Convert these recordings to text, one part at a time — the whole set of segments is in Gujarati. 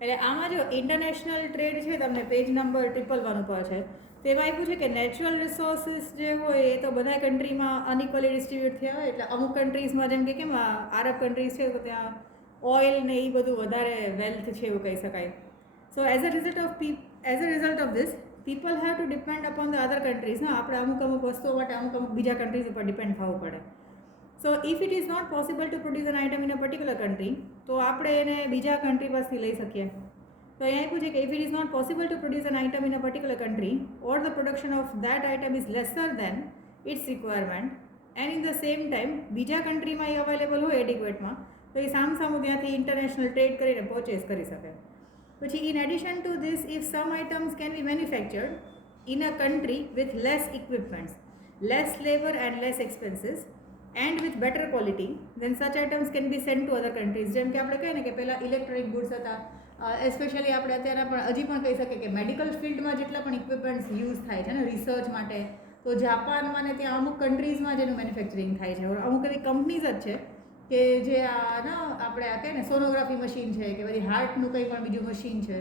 એટલે આમાં જો ઇન્ટરનેશનલ ટ્રેડ છે તમને પેજ નંબર 111 ઉપર છે. તેમાં આપ્યું છે કે નેચરલ રિસોર્સિસ જે હોય એ તો બધા કન્ટ્રીમાં અનઇક્વલી ડિસ્ટ્રીબ્યુટ થયા હોય. એટલે અમુક કન્ટ્રીઝમાં જેમ કે કેમ આરબ કન્ટ્રીઝ છે તો ત્યાં ઓઇલ ને એ બધું વધારે વેલ્થ છે એવું કહી શકાય. સો as a result of this people have to depend upon the other countries. આપણે અમુક વસ્તુઓ માટે અમુક બીજા કન્ટ્રીઝ ઉપર ડિપેન્ડ થવું પડે. So if it is not possible to produce an item in a particular country તો આપણે એને બીજા કન્ટ્રી પાસેથી લઈ શકીએ. તો અહીંયા આપ્યું છે કે if it is not possible to produce an item in a particular country or the production of that item is lesser than its requirement and in the same time બીજા કન્ટ્રીમાં એ અવેલેબલ હોય એડિક્વેટમાં તો એ સામસામું ત્યાંથી ઇન્ટરનેશનલ ટ્રેડ કરીને પરચેસ કરી શકે. પછી in addition to this if some items can be manufactured in a country with less equipments, less labour and less expenses and with better quality than such items can be send to other countries. જેમ કે આપણે કહીએ ને કે પહેલાં ઇલેક્ટ્રોનિક ગુડ્સ હતા, એસ્પેશિયલી આપણે અત્યારે પણ હજી પણ કહી શકીએ કે મેડિકલ ફિલ્ડમાં જેટલા પણ ઇક્વિપમેન્ટ્સ યુઝ થાય છે ને રિસર્ચ માટે, તો જાપાનમાં ને ત્યાં અમુક કન્ટ્રીઝમાં જેનું મેન્યુફેક્ચરિંગ થાય છે. અમુક એવી કંપનીઝ જ છે કે જે આપણે આ કહે ને સોનોગ્રાફી મશીન છે કે બધી હાર્ટનું કંઈ પણ બીજું મશીન છે,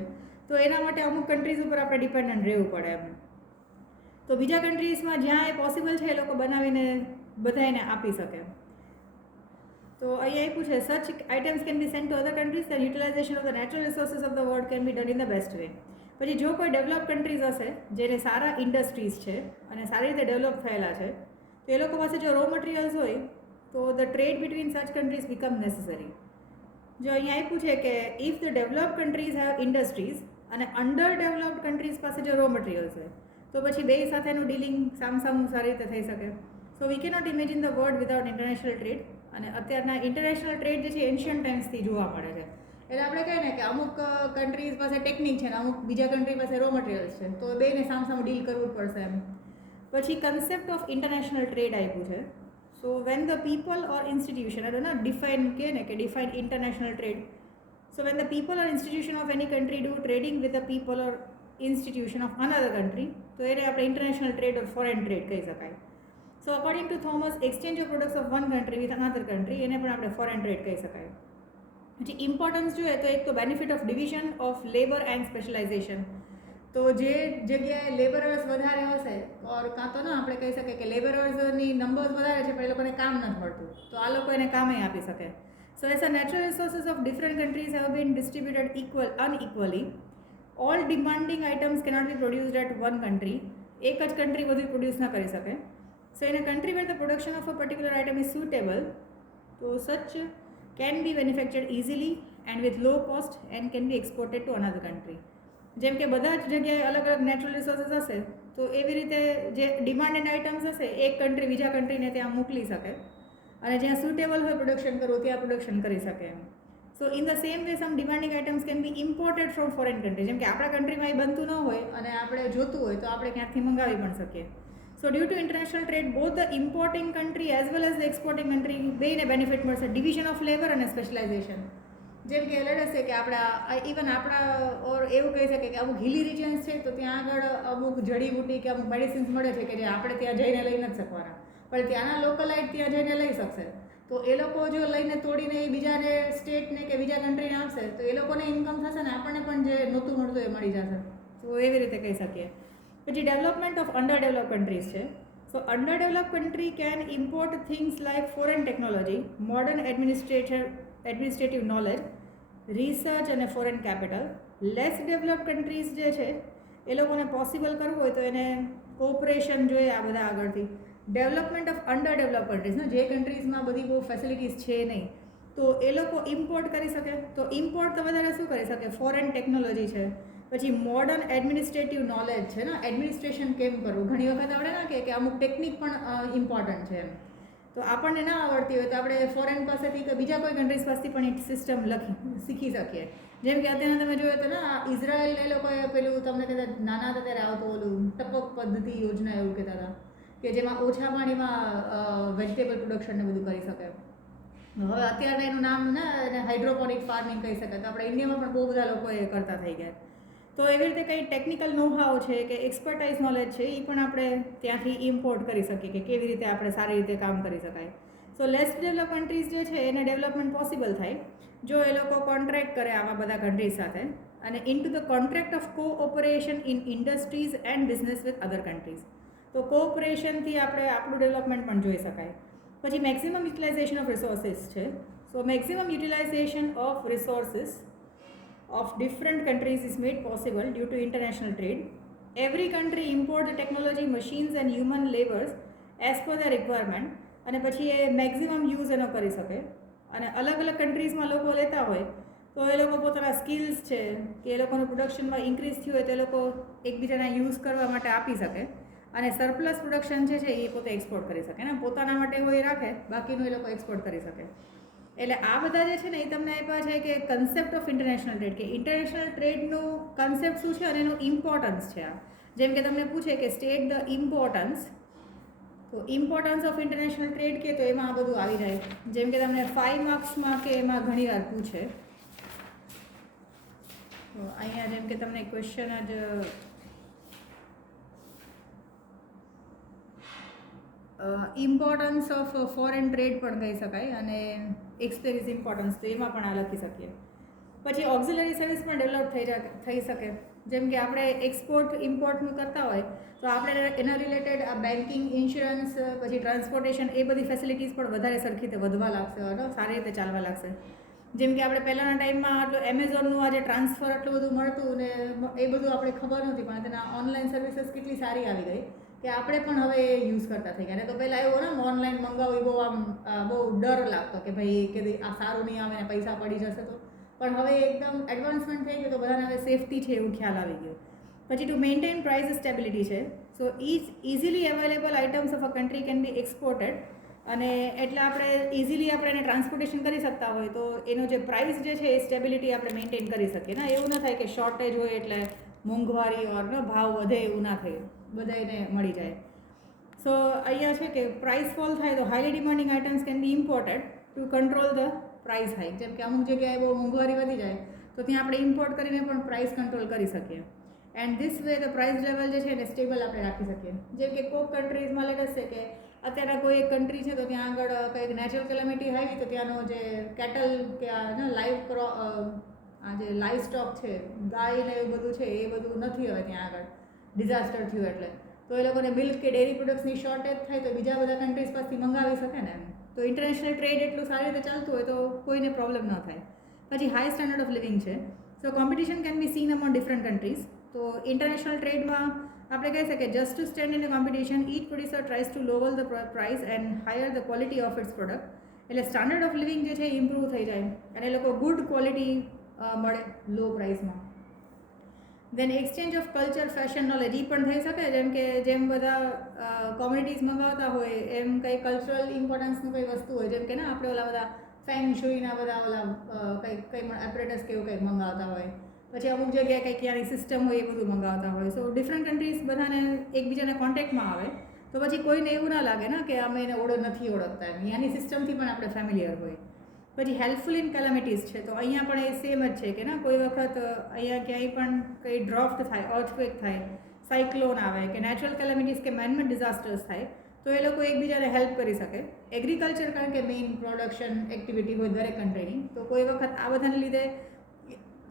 તો એના માટે અમુક કન્ટ્રીઝ ઉપર આપણે ડિપેન્ડન્ટ રહેવું પડે એમ. તો બીજા કન્ટ્રીઝમાં જ્યાં એ પોસિબલ છે એ લોકો બનાવીને બધાને આપી શકે. તો અહીંયા આપ્યું છે such items can be sent to other countries and utilisation of the natural resources of the world can be done in the best way. પછી જો કોઈ ડેવલપ કન્ટ્રીઝ હશે જેને સારા ઇન્ડસ્ટ્રીઝ છે અને સારી રીતે ડેવલપ થયેલા છે તો એ લોકો પાસે જો રો મટીરિયલ્સ હોય તો the trade between such countries become necessary. જો અહીંયા આપ્યું છે કે if the develop countries have industries અને અંડર ડેવલપ્ડ કન્ટ્રીઝ પાસે જો રો મટીરિયલ્સ હોય તો પછી બે સાથેનું ડીલિંગ સામસામું સારી રીતે થઈ શકે. So we cannot imagine the world without international trade. અને અત્યારના ઇન્ટરનેશનલ ટ્રેડ જે છે એન્શિયન્ટ ટાઈમ્સથી જોવા મળે છે. એટલે આપણે કહીએ ને કે અમુક કન્ટ્રીઝ પાસે ટેકનિક છે ને અમુક બીજા કન્ટ્રી પાસે રો મટીરિયલ્સ છે, તો બેને સામસામું ડીલ કરવું જ પડશે એમ. પછી કન્સેપ્ટ ઓફ ઇન્ટરનેશનલ ટ્રેડ આપ્યું છે. So when the people or institution I don't define કે ને કે define international trade. So when the people or institution of any country do trading with the people or institution of another country તો એને આપણે international trade or foreign trade કહી શકાય. So according to Thomas exchange of products of one country with another country એને પણ આપણે ફોરેન ટ્રેડ કહી શકાય. પછી ઇમ્પોર્ટન્સ જોઈએ તો એક તો benefit of division of labour and specialisation. તો જે જગ્યાએ લેબરર્સ વધારે હશે ઓર કાં તો ના આપણે કહી શકીએ કે લેબરર્સની નંબર્સ વધારે છે પણ એ લોકોને કામ નથી મળતું તો આ લોકો એને કામે આપી શકે. So as a natural resources of different countries have been distributed unequally. All demanding items cannot be produced at one country. એક જ કન્ટ્રી બધું પ્રોડ્યુસ ના કરી શકે. So in a country where the production of a particular item is suitable તો such can be manufactured easily and with low cost and can be exported to another country. જેમ કે બધા જ જગ્યાએ અલગ અલગ નેચરલ રિસોર્સિસ હશે તો એવી રીતે જે ડિમાન્ડેડ આઇટમ્સ હશે એક કન્ટ્રી બીજા કન્ટ્રીને ત્યાં મોકલી શકે અને જ્યાં સુટેબલ હોય પ્રોડક્શન કરવું ત્યાં પ્રોડક્શન કરી શકે એમ. So in the same way some demanding items can be imported from foreign country. જેમ કે આપણા કન્ટ્રીમાં એ બનતું ન હોય અને આપણે જોતું હોય તો આપણે ક્યાંકથી મંગાવી પણ શકીએ. So due to international trade both the importing country as well as the exporting country બેને બેનિફિટ મળશે. ડિવિઝન ઓફ લેબર અને સ્પેશિયલાઇઝેશન. જેમ કે લેટ અસ સે કે આપણા ઇવન આપણા ઓર એવું કહી શકીએ કે અમુક હિલી રિજન્સ છે તો ત્યાં આગળ અમુક જડીબુટી કે અમુક મેડિસિન્સ મળે છે કે જે આપણે ત્યાં જઈને લઈ નથી શકવાના પણ ત્યાંના લોકલાઇટ ત્યાં જઈને લઈ શકશે. તો એ લોકો જો લઈને તોડીને એ બીજાને સ્ટેટને કે બીજા કન્ટ્રીને આપશે તો એ લોકોને ઇન્કમ થશે ને આપણને પણ જે નહોતું મળતું એ મળી જશે. તો એવી રીતે કહી શકીએ. પછી development of under develop countries છે. So under develop country can import things like foreign technology, modern administrative knowledge, research અને foreign capital. Less develop countries જે છે એ લોકોને પોસિબલ કરવું હોય તો એને કોઓપરેશન જોઈએ આ બધા આગળથી. Development of under develop countries ને જે કન્ટ્રીઝમાં બધી બહુ ફેસિલિટીઝ છે નહીં તો એ લોકો ઇમ્પોર્ટ કરી શકે. તો ઇમ્પોર્ટ તો વધારે શું કરી શકે? ફોરેન ટેકનોલોજી છે, પછી મોડર્ન એડમિનિસ્ટ્રેટિવ નોલેજ છે ને, એડમિનિસ્ટ્રેશન કેમ કરવું. ઘણી વખત આપણે ના કે અમુક ટેકનિક પણ ઇમ્પોર્ટન્ટ છે એમ. તો આપણને ના આવડતી હોય તો આપણે ફોરેન પાસેથી કે બીજા કોઈ કન્ટ્રીઝ પાસેથી પણ એક સિસ્ટમ શીખી શકીએ. જેમ કે અત્યારે તમે જોયો તો ના ઇઝરાયલ એ લોકોએ પેલું તમને કદાચ નાના હતા ત્યારે આવતું ઓલું ટપક પદ્ધતિ યોજના એવું કહેતા હતા કે જેમાં ઓછા પાણીમાં વેજીટેબલ પ્રોડક્શન ને બધું કરી શકે. હવે અત્યારે એનું નામ ને એને હાઇડ્રોપોનિક ફાર્મિંગ કહી શકાય. તો આપણે ઇન્ડિયામાં પણ બહુ બધા લોકો એ કરતા થઈ ગયા. તો એવી રીતે કંઈ ટેકનિકલ નોહાવ છે કે એક્સપર્ટાઇઝ નોલેજ છે એ પણ આપણે ત્યાંથી ઇમ્પોર્ટ કરી શકીએ કે કેવી રીતે આપણે સારી રીતે કામ કરી શકાય. સો લેસ ડેવલપ કન્ટ્રીઝ જે છે એને ડેવલપમેન્ટ પોસિબલ થાય જો એ લોકો કોન્ટ્રાક્ટ કરે આવા બધા કન્ટ્રીઝ સાથે અને in to the contract of cooperation in industries and business with other countries. તો કોઓપરેશનથી આપણે આપણું ડેવલપમેન્ટ પણ જોઈ શકાય. પછી મેક્સિમમ યુટિલાઇઝેશન ઓફ રિસોર્સિસ છે. So maximum utilisation of resources of different countries is made possible due to international trade. Every country import the technology, machines and human labors as per their requirement અને પછી એ મેક્સિમમ યુઝ એનો કરી શકે. અને અલગ અલગ કન્ટ્રીઝમાં લોકો લેતા હોય તો એ લોકો પોતાના સ્કિલ્સ છે કે એ લોકોનું પ્રોડક્શનમાં ઇન્ક્રીઝ થયું હોય તો એ લોકો એકબીજાના યુઝ કરવા માટે આપી શકે અને સરપ્લસ પ્રોડક્શન જે છે એ પોતે એક્સપોર્ટ કરી શકે ને પોતાના માટે હોય એ રાખે બાકીનું એ લોકો એક્સપોર્ટ કરી શકે. એટલે આ બધા જે છે ને એ તમને આપ્યા છે કે કન્સેપ્ટ ઓફ ઇન્ટરનેશનલ ટ્રેડ કે ઇન્ટરનેશનલ ટ્રેડનું કન્સેપ્ટ શું છે અને એનું ઇમ્પોર્ટન્સ છે. આ જેમ કે તમને પૂછે કે સ્ટેટ ધ ઇમ્પોર્ટન્સ, તો ઇમ્પોર્ટન્સ ઓફ ઇન્ટરનેશનલ ટ્રેડ કે તો એમાં આ બધું આવી જાય. જેમ કે તમને 5 માર્ક્સમાં કે એમાં ઘણીવાર પૂછે તો અહીંયા જેમ કે તમને ક્વેશ્ચન જ ઇમ્પોર્ટન્સ ઓફ ફોરેન ટ્રેડ પણ કહી શકાય અને એક્સપેરિસ ઇમ્પોર્ટન્સ તો એમાં પણ આ લખી શકીએ. પછી ઓક્ઝિલરી સર્વિસ પણ ડેવલપ થઈ શકે. જેમ કે આપણે એક્સપોર્ટ ઇમ્પોર્ટનું કરતા હોય તો આપણે એના રિલેટેડ આ બેન્કિંગ, ઇન્સ્યોરન્સ, પછી ટ્રાન્સપોર્ટેશન એ બધી ફેસિલિટીઝ પણ વધારે સરખી રીતે વધવા લાગશે અને સારી રીતે ચાલવા લાગશે. જેમ કે આપણે પહેલાંના ટાઈમમાં આટલું એમેઝોનનું આજે ટ્રાન્સફર આટલું બધું મળતું ને એ બધું આપણે ખબર નહોતી પણ તેના ઓનલાઈન સર્વિસીસ કેટલી સારી આવી ગઈ કે આપણે પણ હવે યુઝ કરતા થઈ ગયા. અને તો પહેલાં એવું ને ઓનલાઈન મંગાવવું બહુ બહુ ડર લાગતો કે ભાઈ કે આ સારું નહીં આવે ને પૈસા પડી જશે તો, પણ હવે એકદમ એડવાન્સમેન્ટ થઈ ગયું તો બધાને હવે સેફટી છે એવું ખ્યાલ આવી ગયો. પછી ટુ મેન્ટેન પ્રાઇસ સ્ટેબિલિટી છે. So easily available items of a country can be exported અને એટલે આપણે ઇઝીલી આપણે એને ટ્રાન્સપોર્ટેશન કરી શકતા હોય તો એનો જે પ્રાઇસ જે છે એ સ્ટેબિલિટી આપણે મેન્ટેન કરી શકીએ ને. એવું ન થાય કે શોર્ટેજ હોય એટલે મોંઘવારી ઓર ભાવ વધે એવું ના થાય, બધાને મળી જાય. સો અહીંયા છે કે પ્રાઇસ ફોલ થાય તો highly demanding items can be imported two control the price hike. જેમ કે અમુક જગ્યાએ બહુ મોંઘવારી વધી જાય તો ત્યાં આપણે ઇમ્પોર્ટ કરીને પણ પ્રાઇસ કંટ્રોલ કરી શકીએ. And this way the price level જે છે એને સ્ટેબલ આપણે રાખી શકીએ. જેમ કે કોઈક કન્ટ્રીઝમાં લેટ હશે કે અત્યારે કોઈ એક કન્ટ્રી છે તો ત્યાં આગળ કંઈક નેચરલ કેલેમિટી આવી તો ત્યાંનો જે કેટલ કે આ જે લાઈવ સ્ટોક છે, ગાય ને એવું બધું છે એ બધું નથી હવે ત્યાં આગળ ડિઝાસ્ટર થયું એટલે તો એ લોકોને મિલ્ક કે ડેરી પ્રોડક્ટ્સની શોર્ટેજ થાય તો બીજા બધા કન્ટ્રીઝ પાસેથી મંગાવી શકે ને એમ. તો ઇન્ટરનેશનલ ટ્રેડ એટલું સારી રીતે ચાલતું હોય તો કોઈને પ્રોબ્લેમ ન થાય. પછી હાઈ સ્ટાન્ડર્ડ ઓફ લિવિંગ છે. So competition can be seen among different countries. તો ઇન્ટરનેશનલ ટ્રેડમાં આપણે કહી શકીએ just to stand in a competition each producer tries to lower the price and higher the quality of its product. એટલે સ્ટાન્ડર્ડ ઓફ લિવિંગ જે છે એ ઇમ્પ્રૂવ થઈ જાય અને એ લોકો ગુડ ક્વોલિટી મળે લો પ્રાઇસમાં. Then exchange of culture, fashion, knowledge એ પણ થઈ શકે. જેમ કે જેમ બધા કોમ્યુનિટીઝ મંગાવતા હોય એમ કંઈ કલ્ચરલ ઇમ્પોર્ટન્સનું કંઈ વસ્તુ હોય જેમ કે ને આપણે ઓલા બધા ફેંગ શુઈના બધા ઓલા કંઈ એપરેટસ કે એવું કંઈક મંગાવતા હોય. પછી અમુક જગ્યાએ કંઈક ક્યાંની સિસ્ટમ હોય એ બધું મંગાવતા હોય. સો ડિફરન્ટ કન્ટ્રીઝ બધાને એકબીજાના કોન્ટેક્ટમાં આવે તો પછી કોઈને એવું ના લાગે ને કે અમે એને નથી ઓળખતા એમ. ત્યાંની સિસ્ટમથી પણ આપણે ફેમિલિયર હોય. પછી હેલ્પફુલ ઇન કેલેમિટીઝ છે. તો અહીંયા પણ એ સેમ જ છે કે ના કોઈ વખત અહીંયા ક્યાંય પણ કંઈ ડ્રોફ્ટ થાય, અર્થક્વેક થાય, સાયક્લોન આવે કે નેચરલ કેલેમિટીઝ કે મેનમેડ ડિઝાસ્ટર્સ થાય તો એ લોકો એકબીજાને હેલ્પ કરી શકે. એગ્રીકલ્ચર કારણ કે મેઇન પ્રોડક્શન એક્ટિવિટી હોય દરેક કન્ટ્રીની તો કોઈ વખત આ બધાને લીધે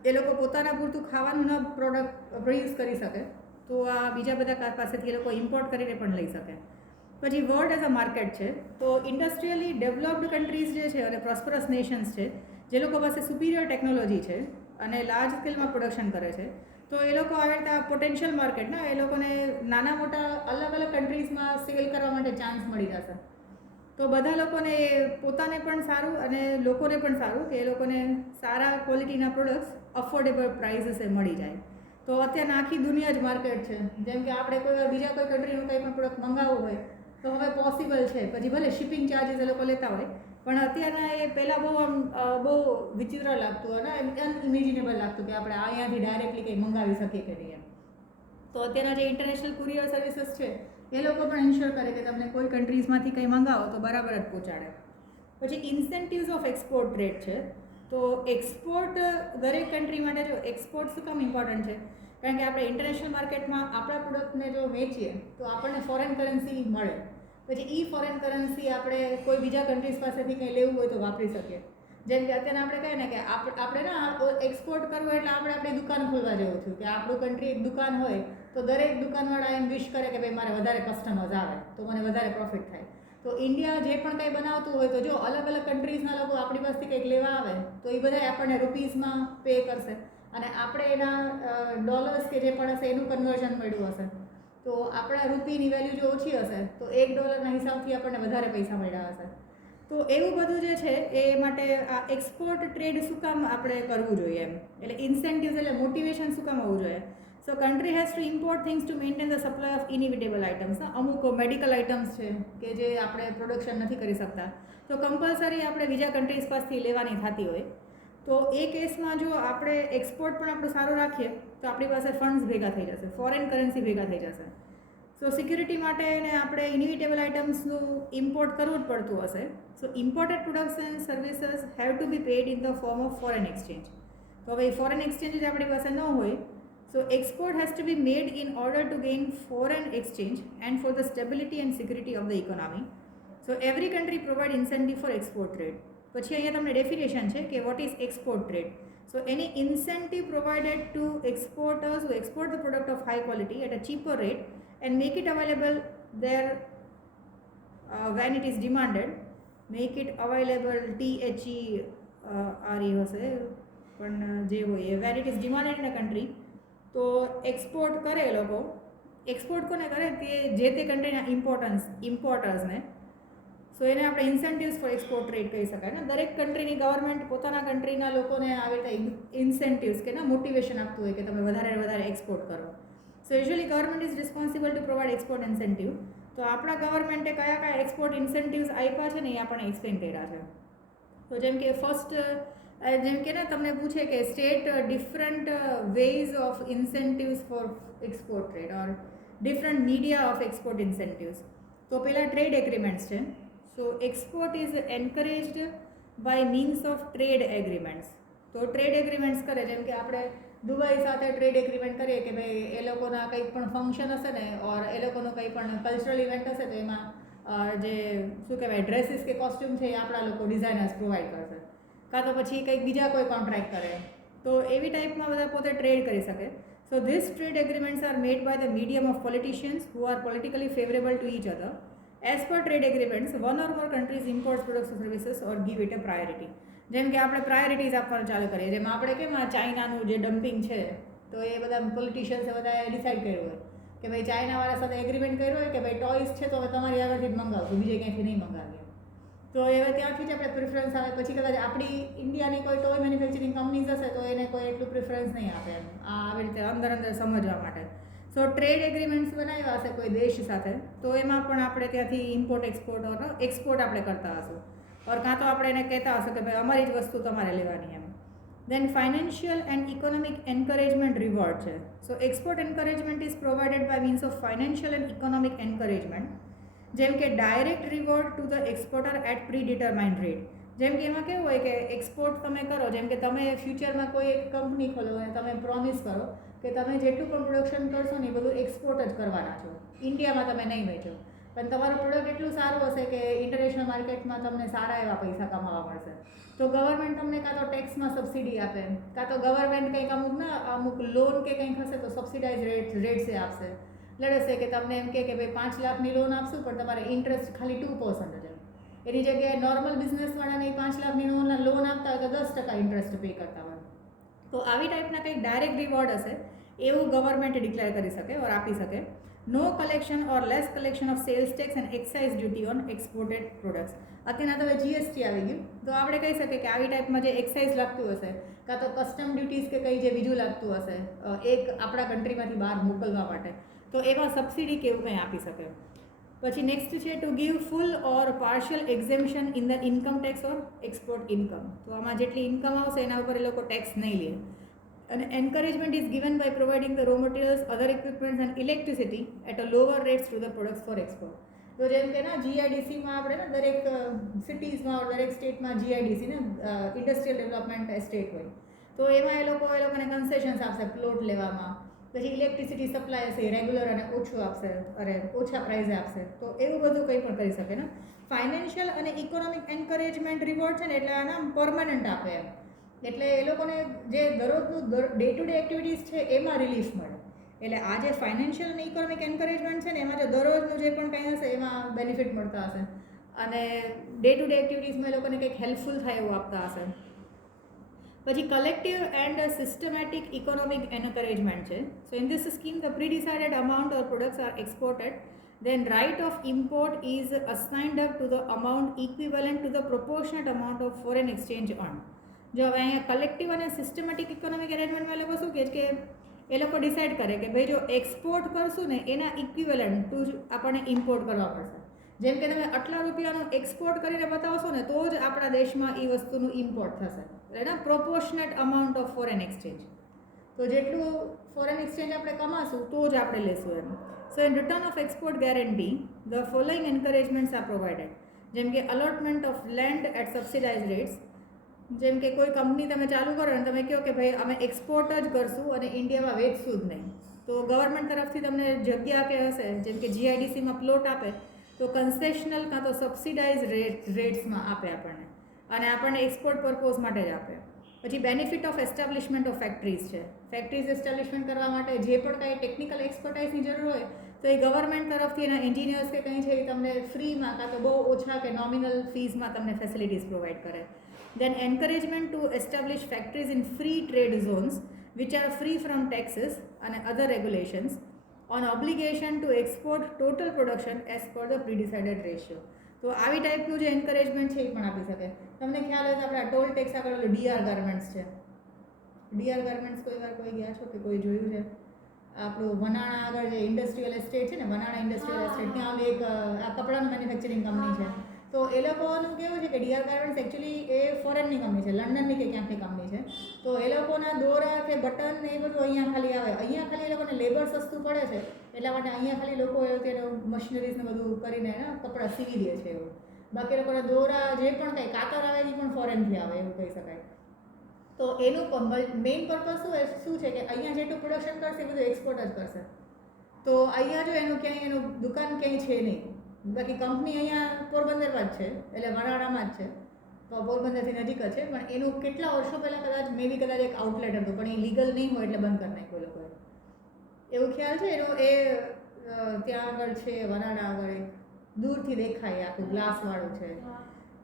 એ લોકો પોતાના પૂરતું ખાવાનું ન પ્રોડ્યુસ કરી શકે તો આ બીજા બધા પાસેથી એ લોકો ઇમ્પોર્ટ કરીને પણ લઈ શકે. પછી વર્લ્ડ એઝ અ માર્કેટ છે. તો ઇન્ડસ્ટ્રીયલી ડેવલપ્ડ કન્ટ્રીઝ જે છે અને પ્રોસ્પરસ નેશન્સ છે જે લોકો પાસે સુપિરિયર ટેકનોલોજી છે અને લાર્જ સ્કેલમાં પ્રોડક્શન કરે છે તો એ લોકો આવી રીતે પોટેન્શિયલ માર્કેટના એ લોકોને નાના મોટા અલગ અલગ કન્ટ્રીઝમાં સેલ કરવા માટે ચાન્સ મળી જશે. તો બધા લોકોને પોતાને પણ સારું અને લોકોને પણ સારું કે એ લોકોને સારા ક્વોલિટીના પ્રોડક્ટ્સ અફોર્ડેબલ પ્રાઇઝસે મળી જાય. તો અત્યારના આખી દુનિયા જ માર્કેટ છે. જેમ કે આપણે કોઈ બીજા કોઈ કન્ટ્રીનું કંઈ પણ પ્રોડક્ટ મંગાવવું હોય તો હવે પોસિબલ છે. પછી ભલે શિપિંગ ચાર્જીસ એ લોકો લેતા હોય પણ અત્યારના એ પહેલાં બહુ વિચિત્ર લાગતું અને અનઇમેજિનેબલ લાગતું કે આપણે અહીંયાથી ડાયરેક્ટલી કંઈ મંગાવી શકીએ કે નહીં એમ. તો અત્યારના જે ઇન્ટરનેશનલ કુરિયર સર્વિસીસ છે એ લોકો પણ ઇન્શ્યોર કરે કે તમને કોઈ કન્ટ્રીઝમાંથી કંઈ મંગાવો તો બરાબર જ પહોંચાડે. પછી ઇન્સેન્ટિવ્સ ઓફ એક્સપોર્ટ ટ્રેડ છે. તો એક્સપોર્ટ દરેક કન્ટ્રી માટે જો એક્સપોર્ટ શું કામ ઇમ્પોર્ટન્ટ છે કારણ કે આપણે ઇન્ટરનેશનલ માર્કેટમાં આપણા પ્રોડક્ટને જો વેચીએ તો આપણને ફોરેન કરન્સી મળે પછી ફોરેન કરન્સી આપણે કોઈ બીજા કન્ટ્રીઝ પાસેથી કંઈ લેવું હોય તો વાપરી શકીએ. જેમ કે અત્યારે આપણે કહીએ ને કે આપણે ના એક્સપોર્ટ કરવું એટલે આપણે આપણી દુકાન ખોલવા જેવું થયું કે આપણું કન્ટ્રી એક દુકાન હોય તો દરેક દુકાનવાળા એમ વિશ કરે કે ભાઈ મારે વધારે કસ્ટમર્સ આવે તો મને વધારે પ્રોફિટ થાય. તો ઇન્ડિયા જે પણ કંઈ બનાવતું હોય તો જો અલગ અલગ કન્ટ્રીઝના લોકો આપણી પાસેથી કંઈક લેવા આવે તો એ બધા આપણને રૂપીઝમાં પે કરશે અને આપણે એના ડોલર્સ કે જે પણ હશે એનું કન્વર્ઝન મળ્યું હશે. તો આપણા રૂપીની વેલ્યુ જો ઓછી હશે તો $1 હિસાબથી આપણને વધારે પૈસા મળ્યા હશે. તો એવું બધું જે છે એ માટે આ એક્સપોર્ટ ટ્રેડ શું કામ આપણે કરવું જોઈએ એમ, એટલે ઇન્સેન્ટિવ્સ એટલે મોટિવેશન શું કામ આવવું જોઈએ. So country has to import things to maintain the supply of inevitable items. અમુક મેડિકલ આઇટમ્સ છે કે જે આપણે પ્રોડક્શન નથી કરી શકતા તો કમ્પલસરી આપણે બીજા કન્ટ્રીઝ પાસેથી લેવાની થતી હોય. તો એ કેસમાં જો આપણે એક્સપોર્ટ પણ આપણું સારું રાખીએ તો આપણી પાસે ફંડ્સ ભેગા થઈ જશે, ફોરેન કરન્સી ભેગા થઈ જશે. સો સિક્યુરિટી માટે એને આપણે ઇનિવિટેબલ આઇટમ્સનું ઇમ્પોર્ટ કરવું જ પડતું હશે. So imported products and services have to be paid in the form of foreign exchange. તો હવે ફોરેન એક્સચેન્જ જ આપણી પાસે ન હોય so export has to be made in order to gain foreign exchange and for the stability and security of the economy. So every country provide incentive for export trade. પછી અહીંયા તમને ડેફિનેશન છે કે what is export trade. So any incentive provided to exporters who export the product of high quality at a cheaper rate and make it available there when it is demanded, make it available THERE હશે પણ જે હોય when it is demanded in a country. તો એક્સપોર્ટ કરે એ લોકો, એક્સપોર્ટ કોને કરે તે જે તે કન્ટ્રીના ઇમ્પોર્ટર્સને. સો એને આપણે ઇન્સેન્ટિવ્સ ફોર એક્સપોર્ટ ટ્રેડ કહી શકાય ને. દરેક કન્ટ્રીની ગવર્મેન્ટ પોતાના કન્ટ્રીના લોકોને આવી રીતે ઇન્સેન્ટિવ્સ કે ના મોટિવેશન આપતું હોય કે તમે વધારે એક્સપોર્ટ કરો. So usually government is responsible to provide export incentive. તો આપણા ગવર્મેન્ટે કયા એક્સપોર્ટ ઇન્સેન્ટિવ્સ આપ્યા છે ને એ આપણને એક્સપ્લેન કર્યા છે. તો જેમ કે ફર્સ્ટ જેમ કે ને તમને પૂછે કે state different ways of incentives for export trade or different media of export incentives. તો પહેલાં ટ્રેડ એગ્રીમેન્ટ્સ છે. So export is encouraged by means of trade agreements. તો ટ્રેડ એગ્રીમેન્ટ્સ કરે જેમ કે આપણે દુબઈ સાથે ટ્રેડ એગ્રીમેન્ટ કરીએ કે ભાઈ એ લોકોના કંઈક પણ ફંક્શન હશે ને ઓર એ લોકોનું કંઈ પણ કલ્ચરલ ઇવેન્ટ હશે તો એમાં જે શું કહેવાય ડ્રેસીસ કે કોસ્ટ્યુમ છે એ આપણા લોકો ડિઝાઇનર્સ પ્રોવાઈડ કરશે, કાં તો પછી કંઈક બીજા કોઈ કોન્ટ્રાક્ટ કરે. તો એવી ટાઈપમાં બધા પોતે ટ્રેડ કરી શકે. So this trade agreements are made by the medium of politicians who are politically favourable to each other. As per trade agreements, one or more countries imports products or services or give it a priority. જેમ કે આપણે પ્રાયોરિટીઝ આપવાનું ચાલુ કરીએ, જેમ આપણે કેમ આ ચાઇનાનું જે ડમ્પિંગ છે તો એ બધા પોલિટિશિયન્સે બધાએ ડિસાઇડ કર્યું હોય કે ભાઈ ચાઇનાવાળા સાથે એગ્રીમેન્ટ કર્યું હોય કે ભાઈ ટોયસ છે તો હવે તમારી આગળથી જ મંગાવશું, બીજે ક્યાંયથી નહીં મંગાવીએ. તો હવે ત્યાંથી જ આપણે પ્રિફરન્સ આવે. પછી કદાચ આપણી ઇન્ડિયાની કોઈ ટોય મેન્યુફેક્ચરિંગ કંપનીઝ હશે તો એને કોઈ એટલું પ્રિફરન્સ નહીં આપે એમ આવી રીતે અંદર સમજવા માટે. સો ટ્રેડ એગ્રીમેન્ટ્સ બનાવ્યા હશે કોઈ દેશ સાથે તો એમાં પણ આપણે ત્યાંથી ઇમ્પોર્ટ એક્સપોર્ટ આપણે કરતા હશું ઓર કાં તો આપણે એને કહેતા હશું કે ભાઈ અમારી જ વસ્તુ તમારે લેવાની એમ. Then financial and economic encouragement reward છે. So export encouragement is provided by means of financial and economic encouragement. જેમ કે direct reward to the exporter at predetermined rate. જેમ કે એમાં કેવું હોય કે એક્સપોર્ટ તમે કરો, જેમ કે તમે ફ્યુચરમાં કોઈ એક કંપની ખોલો અને તમે પ્રોમિસ કરો કે તમે જેટલું પણ પ્રોડક્શન કરશો ને એ બધું એક્સપોર્ટ જ કરવાના છો, ઇન્ડિયામાં તમે નહીં વેચો. પણ તમારું પ્રોડક્ટ એટલું સારું હશે કે ઇન્ટરનેશનલ માર્કેટમાં તમને સારા એવા પૈસા કમાવા મળશે. તો ગવર્મેન્ટ તમને કાં તો ટેક્સમાં સબસિડી આપે, કાં તો ગવર્મેન્ટ કંઈક અમુક લોન કે કંઈક હશે તો સબસિડાઇઝ રેટ્સે આપશે. લડશે કે તમને એમ કે ભાઈ 5 લાખની લોન આપશું પણ તમારે ઇન્ટરેસ્ટ ખાલી 2% જ. એની જગ્યાએ નોર્મલ બિઝનેસવાળાને 5 લાખની લોન આપતા હોય તો 10% ઇન્ટરેસ્ટ પે કરતા હોય. તો આવી ટાઈપના કંઈક ડાયરેક્ટ રિવોર્ડ હશે એવું ગવર્મેન્ટ ડિક્લેર કરી શકે ઓર આપી શકે. No collection or less collection of sales tax and excise duty on exported products. અત્યારના તો હવે જીએસટી આવી ગયું તો આપણે કહી શકીએ કે આવી ટાઈપમાં જે એક્સાઇઝ લાગતું હશે કાં તો કસ્ટમ ડ્યુટીઝ કે કંઈ જે બીજું લાગતું હશે એક આપણા કન્ટ્રીમાંથી બહાર મોકલવા માટે તો એમાં સબસિડી કે એવું કંઈ આપી શકે. પછી નેક્સ્ટ છે to give full or partial exemption in the income tax or export income. તો આમાં જેટલી ઇન્કમ આવશે એના ઉપર એ લોકો ટેક્સ નહીં લે. અને encouragement is given by providing the raw materials, other equipments and electricity at a lower rates to the products for export. તો જેમ કે ના જીઆઈડીસીમાં આપણે ને દરેક સિટીઝમાં દરેક સ્ટેટમાં જીઆઈડીસી ને ઇન્ડસ્ટ્રીયલ ડેવલપમેન્ટ એસ્ટેટ હોય તો એમાં એ લોકોને કન્સેશન્સ આપશે પ્લોટ લેવામાં પછી ઇલેક્ટ્રિસિટી સપ્લાય હશે રેગ્યુલર અને ઓછું આપશે, અરે ઓછા પ્રાઇઝે આપશે, તો એવું બધું કંઈ પણ કરી શકે ને. ફાઇનાન્શિયલ અને ઇકોનોમિક એન્કરેજમેન્ટ રિવોર્ડ છે ને એટલે આના પરમનન્ટ આપે એમ, એટલે એ લોકોને જે દરરોજનું ડે ટુ ડે એક્ટિવિટીઝ છે એમાં રિલીફ મળે. એટલે આ જે ફાઇનાન્શિયલ અને ઇકોનોમિક એન્કરેજમેન્ટ છે ને એમાં જો દરરોજનું જે પણ કંઈ હશે એમાં બેનિફિટ મળતા હશે, અને ડે ટુ ડે એક્ટિવિટીઝમાં એ લોકોને કંઈક હેલ્પફુલ થાય એવું આપતા હશે. પછી collective and systematic economic encouragement છે. So in this scheme the pre decided amount or products are exported, then right of import is assigned up to the amount equivalent to the proportionate amount of foreign exchange earned. જો હવે અહીંયા કલેક્ટિવ અને સિસ્ટમેટિક ઇકોનોમિક એરેન્જમેન્ટમાં એ લોકો શું કહે છે કે એ લોકો ડિસાઇડ કરે કે ભાઈ જો એક્સપોર્ટ કરશું ને એના ઇક્વિવેલન્ટ ટુ જ આપણને ઇમ્પોર્ટ કરવા પડશે. જેમ કે તમે આટલા રૂપિયાનું એક્સપોર્ટ કરીને બતાવશો ને તો જ આપણા દેશમાં એ વસ્તુનું ઇમ્પોર્ટ થશે, એના પ્રોપોર્શનેટ અમાઉન્ટ ઓફ ફોરેન એક્સચેન્જ. તો જેટલું ફોરેન એક્સચેન્જ આપણે કમાશું તો જ આપણે લેશું એમ. So in return of export guarantee the following encouragements are provided, જેમ કે allotment of land at subsidise rates. જેમ કે કોઈ કંપની તમે ચાલુ કરો અને તમે કહો કે ભાઈ અમે એક્સપોર્ટ જ કરશું અને ઇન્ડિયામાં વેચશું જ નહીં, તો ગવર્મેન્ટ તરફથી તમને જગ્યા કે હશે, જેમ કે જીઆઈડીસીમાં પ્લોટ આપે તો કન્સેશનલ કાં તો સબસિડાઇઝ રેટ્સમાં આપે આપણને, અને આપણને એક્સપોર્ટ પર્પોઝ માટે જ આપે. પછી benefit of establishment of factories છે. ફેક્ટરીઝ એસ્ટાબ્લિશમેન્ટ કરવા માટે જે પણ કાંઈ ટેકનિકલ એક્સપર્ટાઇઝની જરૂર હોય તો એ ગવર્મેન્ટ તરફથી એના એન્જિનિયર્સ કે કંઈ છે એ તમને ફ્રીમાં કાં તો બહુ ઓછા કે નોમિનલ ફીઝમાં તમને ફેસિલિટીઝ પ્રોવાઈડ કરે. Then encouragement to establish factories in free trade zones which are free from taxes and other regulations on obligation to export total production as per the pre-decided ratio. તો આવી ટાઈપનું જે એન્કરેજમેન્ટ છે એ પણ આપી શકે. તમને ખ્યાલ હોય તો આપણે ટોલ ટેક્સ આગળ ડીઆર ગાર્મેન્ટ્સ છે. ડીઆર ગાર્મેન્ટ્સ કોઈ વાર કોઈ ગયા છો કે કોઈ જોયું છે? આપણું વનાણા આગળ જે ઇન્ડસ્ટ્રીયલ એસ્ટેટ છે ને, વનાણા ઇન્ડસ્ટ્રીયલ એસ્ટેટ, ત્યાં એક આ કપડાનું મેન્યુફેક્ચરિંગ કંપની છે. તો એ લોકોનું કેવું છે કે ડીઆર ગાર્મેન્ટ્સ એકચ્યુઅલી એ ફોરેનની કંપની છે, લંડનની કે ક્યાંકની કંપની છે. તો એ લોકોના દોરા કે બટન ને એ બધું અહીંયા ખાલી આવે, અહીંયા ખાલી એ લોકોને લેબર સસ્તું પડે છે એટલા માટે અહીંયા ખાલી લોકો તેનું મશીનરીઝને બધું કરીને કપડાં સીવી દે છે એવું. બાકી લોકોના દોરા જે પણ કંઈ કાતર આવે એ પણ ફોરેનથી આવે એવું કહી શકાય. તો એનું મેઇન પર્પઝ શું છે કે અહીંયા જેટલું પ્રોડક્શન કરશે એ બધું એક્સપોર્ટ જ કરશે. તો અહીંયા જો એનું ક્યાંય એનું દુકાન ક્યાંય છે નહીં, બાકી કંપની અહીંયા પોરબંદરમાં જ છે, એટલે વરાણામાં જ છે, તો પોરબંદરથી નજીક જ છે, પણ એનું કેટલા વર્ષો પહેલાં કદાચ એક આઉટલેટ હતું, પણ એ લીગલ નહીં હોય એટલે બંધ કરી નાખ્યું લોકોએ, એવું ખ્યાલ છે એનો. એ ત્યાં આગળ છે વરાણા આગળ, એક દૂરથી દેખાય આખું ગ્લાસવાળું છે.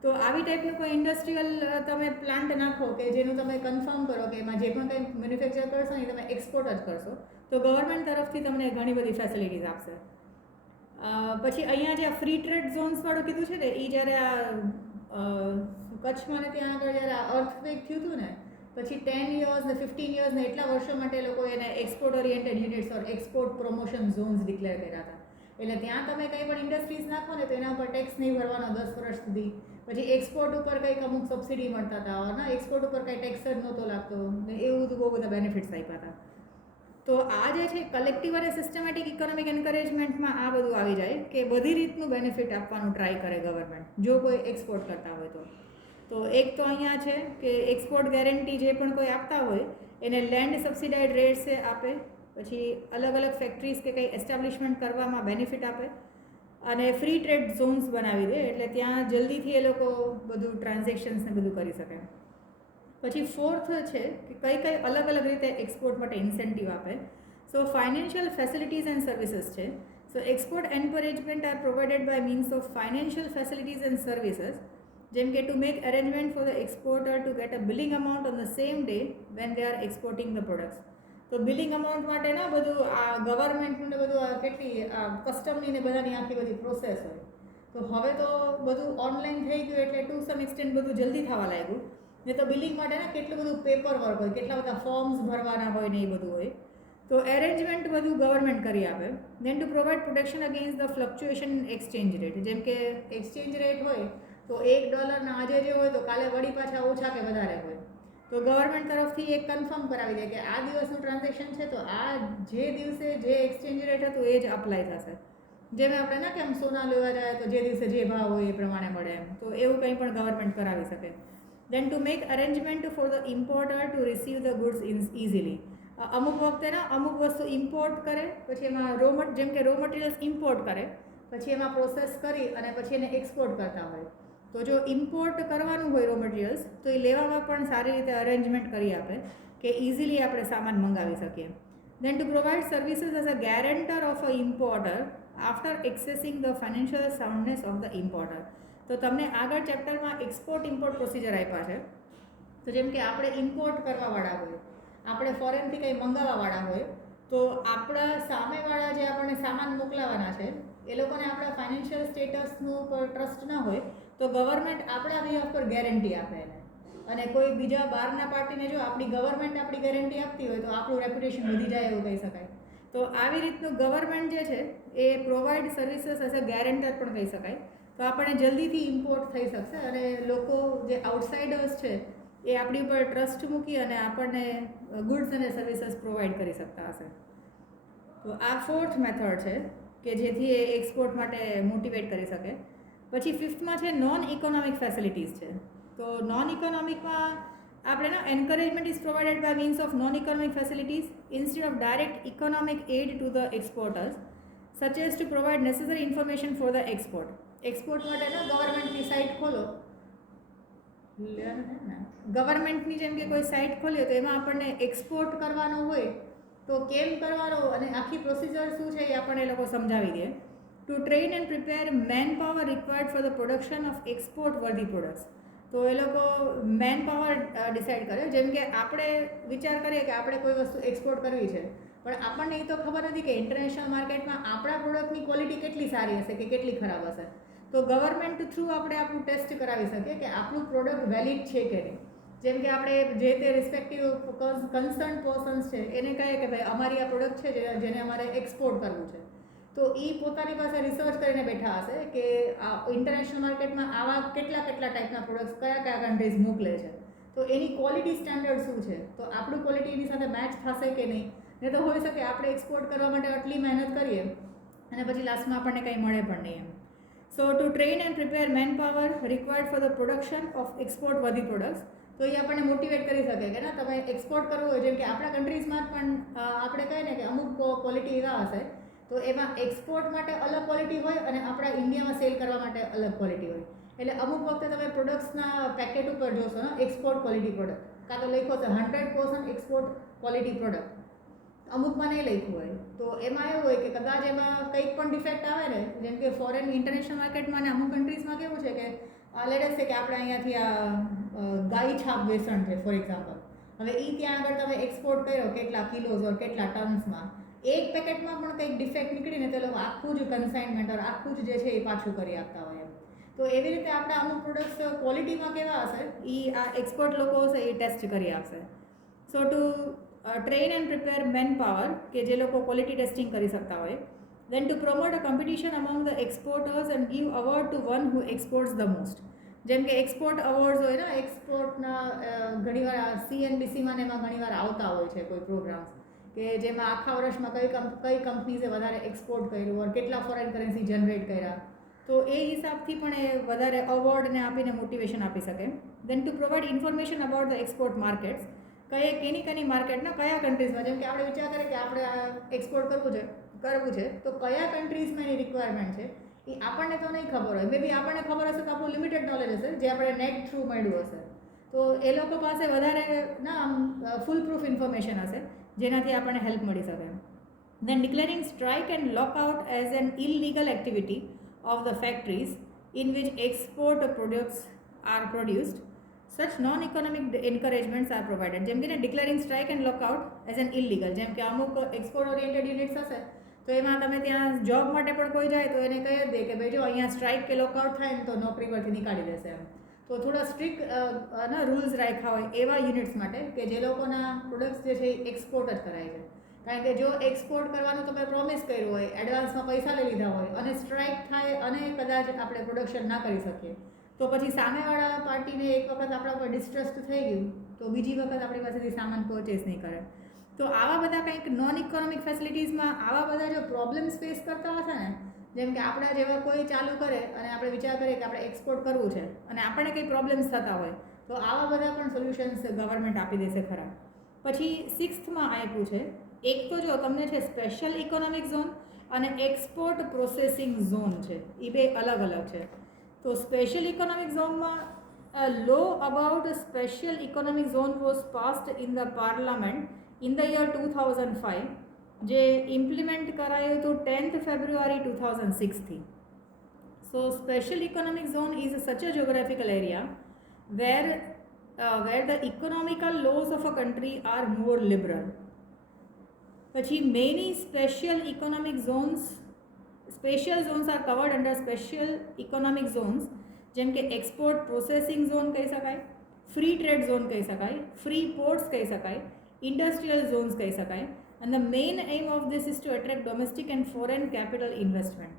તો આવી ટાઈપનું કોઈ ઇન્ડસ્ટ્રીયલ તમે પ્લાન્ટ નાખો કે જેનું તમે કન્ફર્મ કરો કે એમાં જે પણ કંઈ મેન્યુફેક્ચર કરશો એ તમે એક્સપોર્ટ જ કરશો, તો ગવર્મેન્ટ તરફથી તમને ઘણી બધી ફેસિલિટીઝ આપશે. પછી અહીંયા જે ફ્રી ટ્રેડ ઝોન્સવાળું કીધું છે ને, એ જ્યારે આ કચ્છમાં ને ત્યાં આગળ જ્યારે આ અર્થક્વેક થયું હતું ને, પછી 10 years ને 15 years ને એટલા વર્ષો માટે લોકો એને એક્સપોર્ટ ઓરિએન્ટેડ યુનિટ્સ ઓર એક્સપોર્ટ પ્રમોશન ઝોન્સ ડિક્લેર કર્યા હતા. એટલે ત્યાં તમે કંઈ પણ ઇન્ડસ્ટ્રીઝ નાખો ને તો એના ઉપર ટેક્સ નહીં ભરવાનો 10 વર્ષ સુધી. પછી એક્સપોર્ટ ઉપર કંઈક અમુક સબસિડી મળતા હતા, અને એક્સપોર્ટ ઉપર કંઈ ટેક્સ જ નહોતો લાગતો, ને એવું બધું બહુ બધા બેનિફિટ્સ આપ્યા હતા. તો આ જે છે કલેક્ટિવ અને સિસ્ટમેટિક ઇકોનોમિક એન્કરેજમેન્ટમાં આ બધું આવી જાય કે બધી રીતનું બેનિફિટ આપવાનું ટ્રાય કરે ગવર્મેન્ટ જો કોઈ એક્સપોર્ટ કરતા હોય તો. તો એક તો અહીંયા છે કે એક્સપોર્ટ ગેરંટી જે પણ કોઈ આપતા હોય એને લેન્ડ સબસિડાઇડ રેટ્સે આપે, પછી અલગ અલગ ફેક્ટરીઝ કે કંઈ એસ્ટાબ્લિશમેન્ટ કરવામાં બેનિફિટ આપે, અને ફ્રી ટ્રેડ ઝોન્સ બનાવી દે એટલે ત્યાં જલ્દીથી એ લોકો બધું ટ્રાન્ઝેક્શન્સને બધું કરી શકે. પછી ફોર્થ છે કે કઈ કઈ અલગ અલગ રીતે એક્સપોર્ટ માટે ઇન્સેન્ટિવ આપે. So financial facilities and services છે. So export encouragement are provided by means of financial facilities and services, જેમ કે to make arrangement for the exporter to get a billing amount on the same day when they are exporting the products. તો બિલિંગ અમાઉન્ટ માટે ના બધું આ ગવર્મેન્ટનું ને બધું કેટલી કસ્ટમની ને બધાની આખી બધી પ્રોસેસ હોય. તો હવે તો બધું ઓનલાઈન થઈ ગયું એટલે ટુ સમ એક્સટેન્ટ બધું જલ્દી થવા લાગ્યું. ને તો બિલિંગ માટે ને કેટલું બધું પેપર વર્ક હોય, કેટલા બધા ફોર્મ્સ ભરવાના હોય ને એ બધું હોય. તો એરેન્જમેન્ટ બધું ગવર્મેન્ટ કરી આપે. Then to provide protection against the fluctuation exchange rate, જેમ કે એક્સચેન્જ રેટ હોય તો $1 આજે જે હોય તો કાલે વળી પાછા ઓછા કે વધારે હોય, તો ગવર્મેન્ટ તરફથી એક કન્ફર્મ કરાવી દે કે આ દિવસનું ટ્રાન્ઝેક્શન છે તો આ જે દિવસે જે એક્સચેન્જ રેટ હતું એ જ અપ્લાય થશે. જેમ આપણે ના કેમ સોના લેવા જાય તો જે દિવસે જે ભાવ હોય એ પ્રમાણે મળે એમ, તો એવું કંઈ પણ ગવર્મેન્ટ કરાવી શકે. Then to make arrangement for the importer to receive the goods easily. અમુક વખતે ના અમુક વસ્તુ ઇમ્પોર્ટ કરે, પછી એમાં જેમ કે રો મટીરિયલ્સ ઇમ્પોર્ટ કરે, પછી એમાં પ્રોસેસ કરી અને પછી એને એક્સપોર્ટ કરતા હોય. તો જો ઇમ્પોર્ટ કરવાનું હોય રો મટીરિયલ્સ, તો એ લેવામાં પણ સારી રીતે અરેન્જમેન્ટ કરી આપે કે ઇઝીલી આપણે સામાન મંગાવી શકીએ. Then to provide services as a guarantor of a importer after accessing the financial soundness of the importer. તો તમને આગળ ચેપ્ટરમાં એક્સપોર્ટ ઇમ્પોર્ટ પ્રોસિજર આપ્યા છે. તો જેમ કે આપણે ઇમ્પોર્ટ કરવાવાળા હોય, આપણે ફોરેનથી કંઈ મંગાવવાવાળા હોય, તો આપણા સામેવાળા જે આપણને સામાન મોકલાવાના છે એ લોકોને આપણા ફાઇનાન્શિયલ સ્ટેટસનું પર ટ્રસ્ટ ન હોય, તો ગવર્મેન્ટ આપણા બિહાફ પર ગેરંટી આપે એને. અને કોઈ બીજા બહારના પાર્ટીને જો આપણી ગવર્મેન્ટ આપણી ગેરંટી આપતી હોય તો આપણું રેપ્યુટેશન વધી જાય એવું કહી શકાય. તો આવી રીતનું ગવર્મેન્ટ જે છે એ provide services as a guarantor પણ કહી શકાય. તો આપણને જલ્દીથી ઇમ્પોર્ટ થઈ શકશે અને લોકો જે આઉટસાઇડર્સ છે એ આપણી ઉપર ટ્રસ્ટ મૂકી અને આપણને ગુડ્સ અને સર્વિસીસ પ્રોવાઈડ કરી શકતા હશે. તો આ 4th મેથડ છે કે જેથી એ એક્સપોર્ટ માટે મોટિવેટ કરી શકે. પછી 5થમાં છે નોન ઇકોનોમિક ફેસિલિટીઝ છે. તો નોન ઇકોનોમિકમાં આપણે ના encouragement is provided by means of non economic facilities instead of direct economic aid to the exporters such as to provide necessary information for the export. Export માટેના ગવર્મેન્ટની સાઇટ ખોલો, ગવર્મેન્ટની જેમ કે કોઈ સાઇટ ખોલીએ તો એમાં આપણને એક્સપોર્ટ કરવાનો હોય તો કેમ કરવાનો અને આખી પ્રોસિજર શું છે એ આપણને એ લોકો સમજાવી દે. To train and prepare manpower required for the production of export worthy products. તો એ લોકો મેન પાવર ડિસાઇડ કરે. જેમ કે આપણે વિચાર કરીએ કે આપણે કોઈ વસ્તુ એક્સપોર્ટ કરવી છે, પણ આપણને એ તો ખબર નથી કે ઇન્ટરનેશનલ માર્કેટમાં આપણા પ્રોડક્ટની ક્વોલિટી કેટલી સારી હશે કે કેટલી ખરાબ હશે. તો ગવર્મેન્ટ થ્રુ આપણે આપણું ટેસ્ટ કરાવી શકીએ કે આપણું પ્રોડક્ટ વેલિડ છે કે નહીં. જેમ કે આપણે જે તે રિસ્પેક્ટિવ કન્સર્ન પર્સન્સ છે એને કહીએ કે ભાઈ અમારી આ પ્રોડક્ટ છે જેને અમારે એક્સપોર્ટ કરવું છે, તો એ પોતાની પાસે રિસર્ચ કરીને બેઠા હશે કે આ ઇન્ટરનેશનલ માર્કેટમાં આવા કેટલા ટાઈપના પ્રોડક્ટ્સ કયા કન્ટ્રીઝ મોકલે છે, તો એની ક્વોલિટી સ્ટેન્ડર્ડ શું છે, તો આપણું ક્વોલિટી એની સાથે મેચ થશે કે નહીં. ને તો હોઈ શકે આપણે એક્સપોર્ટ કરવા માટે આટલી મહેનત કરીએ અને પછી લાસ્ટમાં આપણને કંઈ મળે પણ નહીં એમ. So to train and prepare manpower required for the production of export worthy products. તો એ આપણને મોટિવેટ કરી શકે કે ના તમે એક્સપોર્ટ કરવું હોય, જેમ કે આપણા કન્ટ્રીઝમાં પણ આપણે કહીએ ને કે અમુક ક્વોલિટી એવા હશે તો એમાં એક્સપોર્ટ માટે અલગ ક્વોલિટી હોય અને આપણા ઇન્ડિયામાં સેલ કરવા માટે અલગ ક્વોલિટી હોય. એટલે અમુક વખતે તમે પ્રોડક્ટ્સના પેકેટ ઉપર જોશો ને એક્સપોર્ટ ક્વોલિટી પ્રોડક્ટ, કાં તો લખ્યો છે 100% એક્સપોર્ટ ક્વોલિટી પ્રોડક્ટ, અમુકમાં નહીં લખ્યું હોય. તો એમાં એવું હોય કે કદાચ એમાં કંઈક પણ ડિફેક્ટ આવે ને, જેમ કે ફોરેન ઇન્ટરનેશનલ માર્કેટમાં ને અમુક કન્ટ્રીઝમાં કેવું છે કે લેટેસ્ટ છે કે આપણે અહીંયાથી આ ગાય છાપ વેસણ છે ફોર એક્ઝામ્પલ, હવે એ ત્યાં આગળ તમે એક્સપોર્ટ કર્યો કેટલા કિલોઝ ઓર કેટલા ટન્સમાં, એક પેકેટમાં પણ કંઈક ડિફેક્ટ નીકળીને તે લોકો આખું જ કન્સાઇનમેન્ટ ઓર આખું જ જે છે એ પાછું કરી આપતા હોય એમ. તો એવી રીતે આપણે અમુક પ્રોડક્ટ્સ ક્વોલિટીમાં કેવા હશે એ આ એક્સપોર્ટ લોકો હશે એ ટેસ્ટ કરી આપશે. So to train and prepare manpower કે જે લોકો ક્વોલિટી ટેસ્ટિંગ કરી શકતા હોય. Then to promote a competition among the exporters and give award to one who exports the most. જેમ કે એક્સપોર્ટ અવોર્ડ્સ હોય ને, એક્સપોર્ટના ઘણીવાર CNBCમાં ને એમાં ઘણીવાર આવતા હોય છે કોઈ પ્રોગ્રામ્સ કે જેમાં આખા વર્ષમાં કઈ કંપનીઝે વધારે એક્સપોર્ટ કર્યું or કેટલા ફોરેન કરન્સી જનરેટ કર્યા, તો એ હિસાબથી પણ એ વધારે અવોર્ડને આપીને મોટિવેશન આપી શકે. Then to provide information about the export markets, કેની માર્કેટના કયા કન્ટ્રીઝમાં, જેમ કે આપણે વિચાર કરીએ કે આપણે આ એક્સપોર્ટ કરવું છે તો કયા કન્ટ્રીઝમાં એની રિક્વાયરમેન્ટ છે એ આપણને તો નહીં ખબર હોય. મે બી આપણને ખબર હશે તો આપણું લિમિટેડ નોલેજ હશે જે આપણે નેટ થ્રુ મળ્યું હશે, તો એ લોકો પાસે વધારે ફૂલ પ્રૂફ ઇન્ફોર્મેશન હશે જેનાથી આપણને હેલ્પ મળી શકે. Then declaring strike and lockout as an illegal activity of the factories in which export products are produced, such non economic encouragements are provided. જેમ કે declaring strike and lockout as an illegal, જેમ કે અમુક એક્સપોર્ટ ઓરિએન્ટેડ યુનિટ્સ હશે તો એમાં તમે ત્યાં જોબ માટે પણ કોઈ જાય તો એને કહી જ દે કે ભાઈ જો અહીંયા સ્ટ્રાઇક કે લોકઆઉટ થાય ને તો નોકરી પરથી નીકાળી દેશે એમ. તો થોડા સ્ટ્રિક્ટ રૂલ્સ રાખ્યા હોય એવા યુનિટ્સ માટે કે જે લોકોના પ્રોડક્ટ્સ જે છે એ એક્સપોર્ટ જ કરાય છે. કારણ કે જો એક્સપોર્ટ કરવાનું તમે પ્રોમિસ કર્યું હોય, એડવાન્સમાં પૈસા લઈ લીધા હોય અને સ્ટ્રાઇક થાય અને કદાચ આપણે પ્રોડક્શન ના કરી શકીએ તો પછી સામેવાળા પાર્ટીને એક વખત આપણા પર ડિસ્ટ્રસ્ટ થઈ ગયું તો બીજી વખત આપણી પાસેથી સામાન પરચેસ નહીં કરે. તો આવા બધા કંઈક નોન ઇકોનોમિક ફેસિલિટીઝમાં આવા બધા જો પ્રોબ્લેમ્સ ફેસ કરતા હશે ને, જેમ કે આપણા જેવા કોઈ ચાલુ કરે અને આપણે વિચાર કરીએ કે આપણે એક્સપોર્ટ કરવું છે અને આપણને કંઈ પ્રોબ્લેમ્સ થતા હોય તો આવા બધા પણ સોલ્યુશન્સ ગવર્મેન્ટ આપી દેશે ખરા. પછી સિક્સ્થમાં આપ્યું છે, એક તો જો તમને છે સ્પેશિયલ ઇકોનોમિક ઝોન અને એક્સપોર્ટ પ્રોસેસિંગ ઝોન છે, એ બે અલગ અલગ છે. તો સ્પેશિયલ ઇકોનોમિક ઝોનમાં law about special economic zone was passed in the parliament in the year 2005, જે ઇમ્પ્લિમેન્ટ કરાયું હતું 10th February 2006થી. So special economic zone is such a geographical area where the economical laws of a country are more liberal. પછી many special zones are covered under special economic zones, જેમ કે એક્સપોર્ટ પ્રોસેસિંગ ઝોન કહી શકાય, ફ્રી ટ્રેડ ઝોન કહી શકાય, ફ્રી પોર્ટ્સ કહી શકાય, ઇન્ડસ્ટ્રીયલ ઝોન્સ કહી શકાય. and the main aim of this is to attract domestic and foreign capital investment.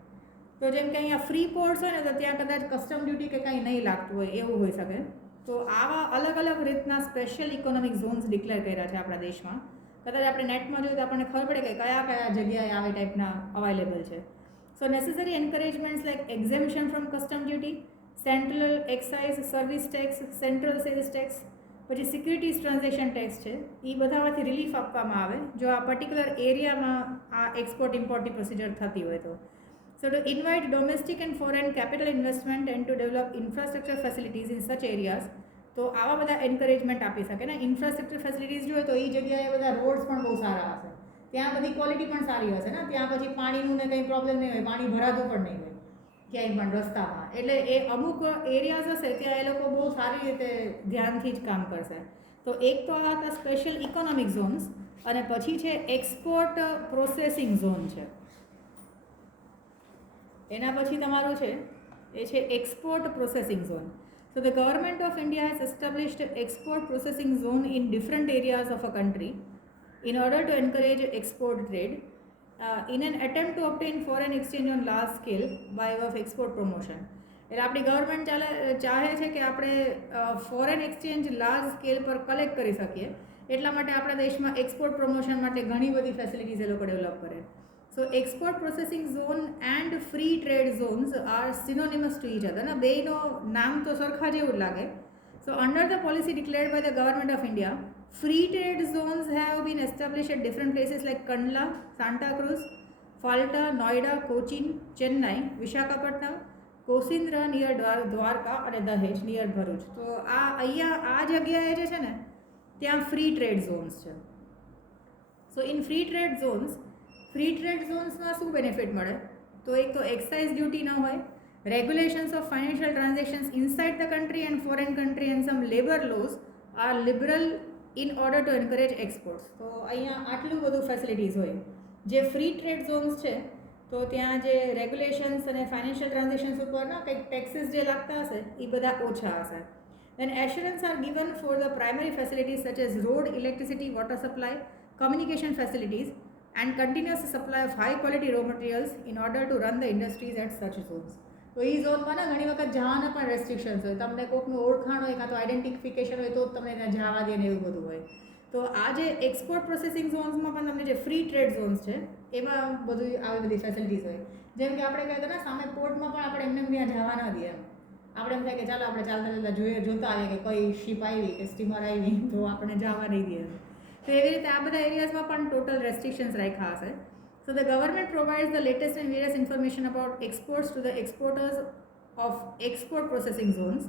તો જેમ કે અહીંયા ફ્રી પોર્ટ્સ હોય ને તો ત્યાં કદાચ કસ્ટમ ડ્યુટી કે કાંઈ નહીં લાગતું હોય એવું હોઈ શકે. તો આવા અલગ અલગ રીતના સ્પેશિયલ ઇકોનોમિક ઝોન્સ ડિક્લેર કર્યા છે આપણા દેશમાં. કદાચ આપણે નેટમાં જોઈએ તો આપણને ખબર પડે કે કયા કયા જગ્યાએ આવી ટાઈપના અવેલેબલ છે. So necessary encouragements like exemption from custom duty, central excise service tax, central sales tax, પછી સિક્યુરિટીઝ ટ્રાન્ઝેક્શન ટેક્સ છે, એ બધામાંથી રિલીફ આપવામાં આવે જો આ પર્ટિક્યુલર એરિયામાં આ એક્સપોર્ટ ઇમ્પોર્ટની પ્રોસિજર થતી હોય તો. So to invite domestic and foreign capital investment and to develop infrastructure facilities in such areas, તો આવા બધા એન્કરેજમેન્ટ આપી શકે ને. ઇન્ફ્રાસ્ટ્રક્ચર ફેસિલિટીઝ જોઈએ તો એ જગ્યાએ બધા રોડ્સ પણ બહુ સારા હશે, ત્યાં બધી ક્વોલિટી પણ સારી હશે ને, ત્યાં પછી પાણીનું ને કંઈ પ્રોબ્લેમ નહીં હોય, પાણી ભરાતું પણ નહીં હોય ક્યાંય પણ રસ્તામાં. એટલે એ અમુક એરિયાઝ હશે ત્યાં એ લોકો બહુ સારી રીતે ધ્યાનથી જ કામ કરશે. તો એક તો આ હતા સ્પેશિયલ ઇકોનોમિક ઝોન્સ, અને પછી છે એક્સપોર્ટ પ્રોસેસિંગ ઝોન છે. એના પછી તમારું છે એ છે export processing zone. So the government of India has established export processing zone in different areas of a country in order to encourage export trade in an attempt to obtain foreign exchange on large scale by way of export promotion. એટલે આપણી ગવર્મેન્ટ ચાહે છે કે આપણે ફોરેન એક્સચેન્જ લાર્જ સ્કેલ પર કલેક્ટ કરી શકીએ, એટલા માટે આપણા દેશમાં એક્સપોર્ટ પ્રમોશન માટે ઘણી બધી ફેસિલિટીઝ એ લોકો ડેવલપ કરે. So export processing zone and free trade zones are synonymous to each other. બેનો નામ તો સરખા જેવું જ લાગે. So under the policy declared by the government of India, free trade zones have been established at different places like Kandla, Santa Cruz, Falta, Noida, Cochin, Chennai, Visakhapatnam, Kosindra near Dwarka અને દહેજ near ભરૂચ. તો અહીંયા આ જગ્યાએ જે છે ને ત્યાં ફ્રી ટ્રેડ ઝોન્સ છે. સો ઇન ફ્રી ટ્રેડ ઝોન્સમાં શું બેનિફિટ મળે? તો એક તો એક્સાઇઝ ડ્યુટી ન હોય, regulations of financial transactions inside the country and foreign country and some labour laws are liberal in order to encourage exports. તો અહીંયા આટલું બધું ફેસિલિટીઝ હોય. જે ફ્રી ટ્રેડ ઝોન્સ છે તો ત્યાં જે રેગ્યુલેશન્સ અને ફાઇનાન્શિયલ ટ્રાન્ઝેક્શન્સ ઉપરના કંઈક ટેક્સીસ જે લાગતા હશે એ બધા ઓછા હશે. Then assurance are given for the primary facilities such as road, electricity, water supply, communication facilities and continuous supply of high quality raw materials in order to run the industries at such zones. તો એ ઝોનમાં ને ઘણી વખત જવાના પણ રેસ્ટ્રિક્શન્સ હોય, તમને કોઈકનું ઓળખાણ હોય કાં તો આઈડેન્ટિફિકેશન હોય તો જ તમને ત્યાં જવા દે ને એવું બધું હોય. તો આ જે એક્સપોર્ટ પ્રોસેસિંગ ઝોન્સમાં પણ તમને જે ફ્રી ટ્રેડ ઝોન્સ છે એમાં બધું આવી બધી ફેસિલિટીઝ હોય. જેમ કે આપણે કહેતા ને સામે પોર્ટમાં પણ આપણે એમને ત્યાં જવા ના દઈએ, આપણે એમ થાય કે ચાલો આપણે ચાલતા જોતા આવીએ કે કોઈ શિપ આવી કે સ્ટીમર આવી તો આપણે જવા નહીં દઈએ. તો એવી રીતે આ બધા એરિયાઝમાં પણ ટોટલ રેસ્ટ્રિક્શન્સ રાખ્યા હશે. So the government provides the latest and various information about exports to the exporters of export processing zones.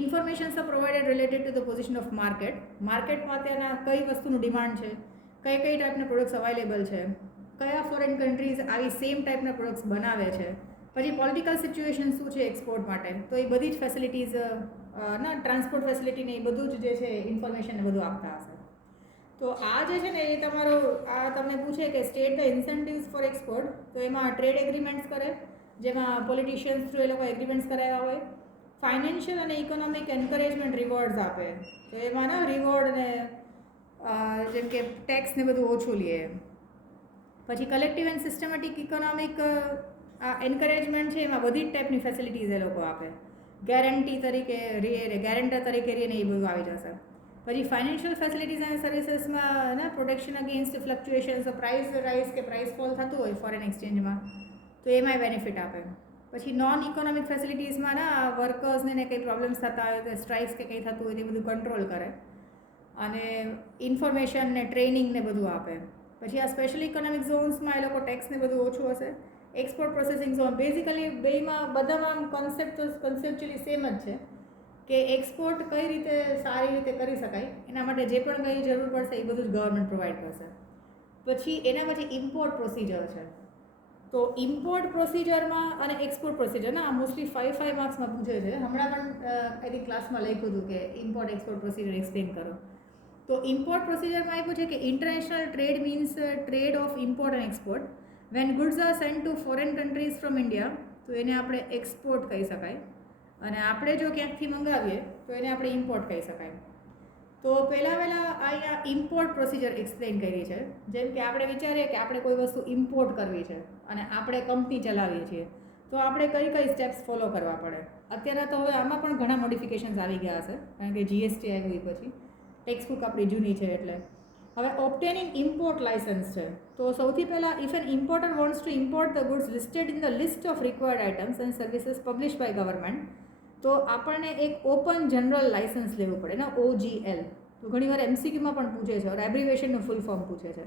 Informations are provided related to the position of market. માર્કેટમાં અત્યારના કઈ વસ્તુનું ડિમાન્ડ છે, કઈ ટાઈપના પ્રોડક્ટ્સ અવેલેબલ છે, કયા ફોરેન કન્ટ્રીઝ આવી સેમ ટાઈપના પ્રોડક્ટ્સ બનાવે છે, પછી પોલિટિકલ સિચ્યુએશન શું છે એક્સપોર્ટ માટે, તો એ બધી જ ફેસિલિટીઝ ટ્રાન્સપોર્ટ ફેસિલિટીને એ બધું જ જે છે ઇન્ફોર્મેશન બધું આપતા હશે. તો આ જે છે ને એ તમારો આ તમને પૂછે કે state the incentives for export, તો એમાં ટ્રેડ એગ્રીમેન્ટ્સ કરે જેમાં પોલિટિશિયન્સ થ્રુ એ લોકો એગ્રીમેન્ટ્સ કરાવ્યા હોય. ફાઇનાન્શિયલ અને ઇકોનોમિક એન્કરેજમેન્ટ રિવોર્ડ્સ આપે, તો એમાં ને રિવોર્ડ ને જેમ કે ટેક્સ ને બધું ઓછું લે. પછી collective and systematic economic encouragement છે એમાં બધી જ ટાઈપની ફેસિલિટીઝ એ લોકો આપે. ગેરંટી તરીકે ગેરંટર તરીકે રહીને એ બધું આવી જશે. પછી ફાઇનાન્શિયલ ફેસિલિટીઝ અને સર્વિસીસમાં ને પ્રોટેક્શન અગેન્સ્ટ ફ્લક્ચ્યુએશન્સ, પ્રાઇસ રાઇઝ કે પ્રાઇસ ફોલ થતું હોય ફોરેન એક્સચેન્જમાં તો એમાંય બેનિફિટ આપે. પછી નોન ઇકોનોમિક ફેસિલિટીઝમાં ના વર્કર્સને કંઈ પ્રોબ્લેમ્સ થતા હોય કે સ્ટ્રાઇક્સ કે કંઈ થતું હોય તે બધું કંટ્રોલ કરે. અને ઇન્ફોર્મેશન ને ટ્રેનિંગ ને બધું આપે. પછી આ સ્પેશિયલ ઇકોનોમિક ઝોન્સમાં એ લોકો ટેક્સ ને બધું ઓછું હશે. એક્સપોર્ટ પ્રોસેસિંગ ઝોન બેઝિકલી બેમાં બધામાં કન્સેપ્ચ્યુઅલી સેમ જ છે કે એક્સપોર્ટ કઈ રીતે સારી રીતે કરી શકાય એના માટે જે પણ કંઈ જરૂર પડશે એ બધું જ ગવર્મેન્ટ પ્રોવાઈડ કરશે. પછી એના પછી ઇમ્પોર્ટ પ્રોસિજર છે. તો ઇમ્પોર્ટ પ્રોસિજરમાં અને એક્સપોર્ટ પ્રોસિજરના મોસ્ટલી 5 માર્ક્સમાં પૂછે છે. હમણાં પણ એની ક્લાસમાં લખ્યું હતું કે ઇમ્પોર્ટ એક્સપોર્ટ પ્રોસિજર એક્સપ્લેન કરો. તો ઇમ્પોર્ટ પ્રોસિજરમાં આપ્યું છે કે international trade means trade of import and export. When goods are sent to foreign countries from India તો એને આપણે એક્સપોર્ટ કહી શકાય, અને આપણે જો ક્યાંકથી મંગાવીએ તો એને આપણે ઇમ્પોર્ટ કહી શકાય. તો પહેલાં અહીંયા ઇમ્પોર્ટ પ્રોસિજર એક્સપ્લેન કરી છે. જેમ કે આપણે વિચારીએ કે આપણે કોઈ વસ્તુ ઇમ્પોર્ટ કરવી છે અને આપણે કંપની ચલાવીએ છીએ તો આપણે કઈ કઈ સ્ટેપ્સ ફોલો કરવા પડે. અત્યારે તો હવે આમાં પણ ઘણા મોડિફિકેશન્સ આવી ગયા હશે કારણ કે જીએસટી આવ્યું પછી ટેક્સ બુક આપણી જૂની છે એટલે. હવે ઓબ્ટેનિંગ ઇમ્પોર્ટ લાઇસન્સ છે. તો સૌથી પહેલાં if an importer wants to import the goods listed in the list of required items and services publish by government તો આપણને એક ઓપન જનરલ લાઇસન્સ લેવું પડે ને, OGL. તો ઘણીવાર MCQમાં પણ પૂછે છે, એબ્રિવેશનનું ફૂલ ફોર્મ પૂછે છે.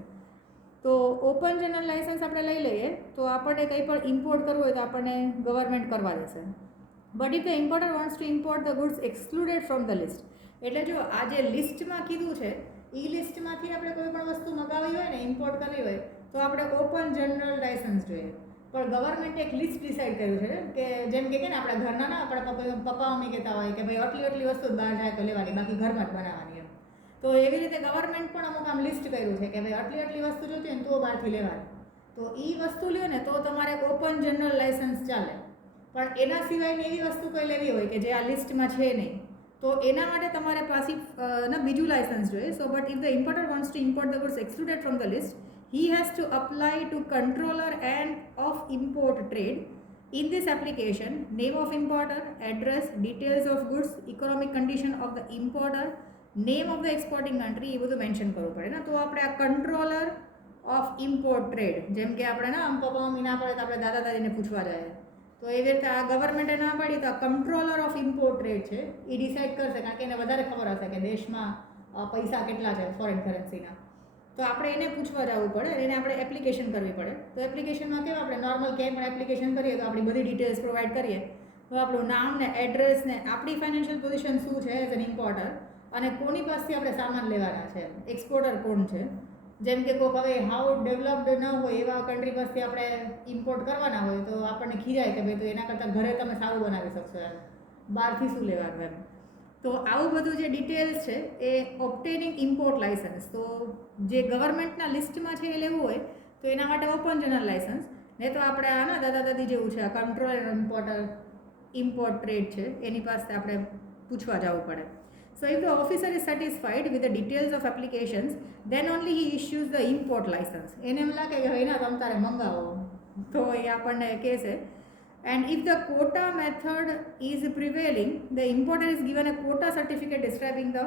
તો ઓપન જનરલ લાઇસન્સ આપણે લઈ લઈએ તો આપણને કંઈ પણ ઇમ્પોર્ટ કરવું હોય તો આપણને ગવર્મેન્ટ કરવા દેશે. But if the importer wants to import the goods excluded from the list, એટલે જો આ જે લિસ્ટમાં કીધું છે એ લિસ્ટમાંથી આપણે કોઈ પણ વસ્તુ મંગાવી હોય ને ઇમ્પોર્ટ કરવી હોય તો આપણે ઓપન જનરલ લાઇસન્સ જોઈએ. પણ ગવર્મેન્ટે એક લિસ્ટ ડિસાઇડ કર્યું છે કે જેમ કે ને આપણા ઘરના ના આપણા પપ્પા મમ્મી કહેતા હોય કે ભાઈ આટલી વસ્તુ બહાર જાય તો લેવાની, બાકી ઘરમાં જ બનાવવાની એમ. તો એવી રીતે ગવર્મેન્ટ પણ અમુક આમ લિસ્ટ કર્યું છે કે ભાઈ આટલી વસ્તુ જોતી હોય ને તો બહારથી લેવાની. તો એ વસ્તુ લ્યો ને તો તમારે ઓપન જનરલ લાઇસન્સ ચાલે. પણ એના સિવાયની એવી વસ્તુ કોઈ લેવી હોય કે જે આ લિસ્ટમાં છે નહીં તો એના માટે તમારે પાછી બીજું લાઇસન્સ જોઈએ. So but if the importer wants to import the goods excluded from the list he has to apply to controller and of import trade. In this application, name of importer, address, details of goods, economic condition of the importer, name of the exporting country એ બધું મેન્શન કરવું પડે ને. તો આપણે આ કંટ્રોલર ઓફ ઇમ્પોર્ટ ટ્રેડ, જેમ કે આપણે આમ પપ્પા મમ્મી ના પડે તો આપણે દાદા દાદીને પૂછવા જાય તો એવી રીતે આ ગવર્મેન્ટે ના પાડી તો આ કંટ્રોલર ઓફ ઇમ્પોર્ટ ટ્રેડ છે એ ડિસાઇડ કરશે કારણ કે એને વધારે ખબર હશે કે દેશમાં પૈસા કેટલા છે ફોરેન કરન્સીના. તો આપણે એને પૂછવા જવું પડે, એને આપણે એપ્લિકેશન કરવી પડે. તો એપ્લિકેશનમાં કેવું આપણે નોર્મલ ક્યાંય પણ એપ્લિકેશન કરીએ તો આપણી બધી ડિટેલ્સ પ્રોવાઈડ કરીએ તો આપણું નામ ને એડ્રેસ ને આપણી ફાઇનાન્શિયલ પોઝિશન શું છે એઝ એન ઇમ્પોર્ટર અને કોની પાસેથી આપણે સામાન લેવાના છે, એક્સપોર્ટર કોણ છે. જેમ કે કોઈક હવે હાઉ ડેવલપ્ડ ન હોય એવા કન્ટ્રી પાસેથી આપણે ઇમ્પોર્ટ કરવાના હોય તો આપણને ખીજાય કે ભાઈ તો એના કરતાં ઘરે તમે સારું બનાવી શકશો એમ, બહારથી શું લેવાનું એમ. તો આવું બધું જે ડિટેલ્સ છે એ ઓબ્ટેનિંગ ઇમ્પોર્ટ લાઇસન્સ. તો જે ગવર્મેન્ટના લિસ્ટમાં છે એ લેવું હોય તો એના માટે ઓપન જનરલ લાઇસન્સ, ને તો આપણે આના દાદા દાદી જેવું છે આ કંટ્રોલ એન્ડ ઇમ્પોર્ટ ટ્રેડ છે એની પાસે આપણે પૂછવા જવું પડે. So if the officer is satisfied with the details of applications then only he issues the import licence. એને એમ લાગે કે એના તમ તારે મંગાવો તો એ આપણને કહેશે. And if the quota method is prevailing, the importer is given a quota certificate describing the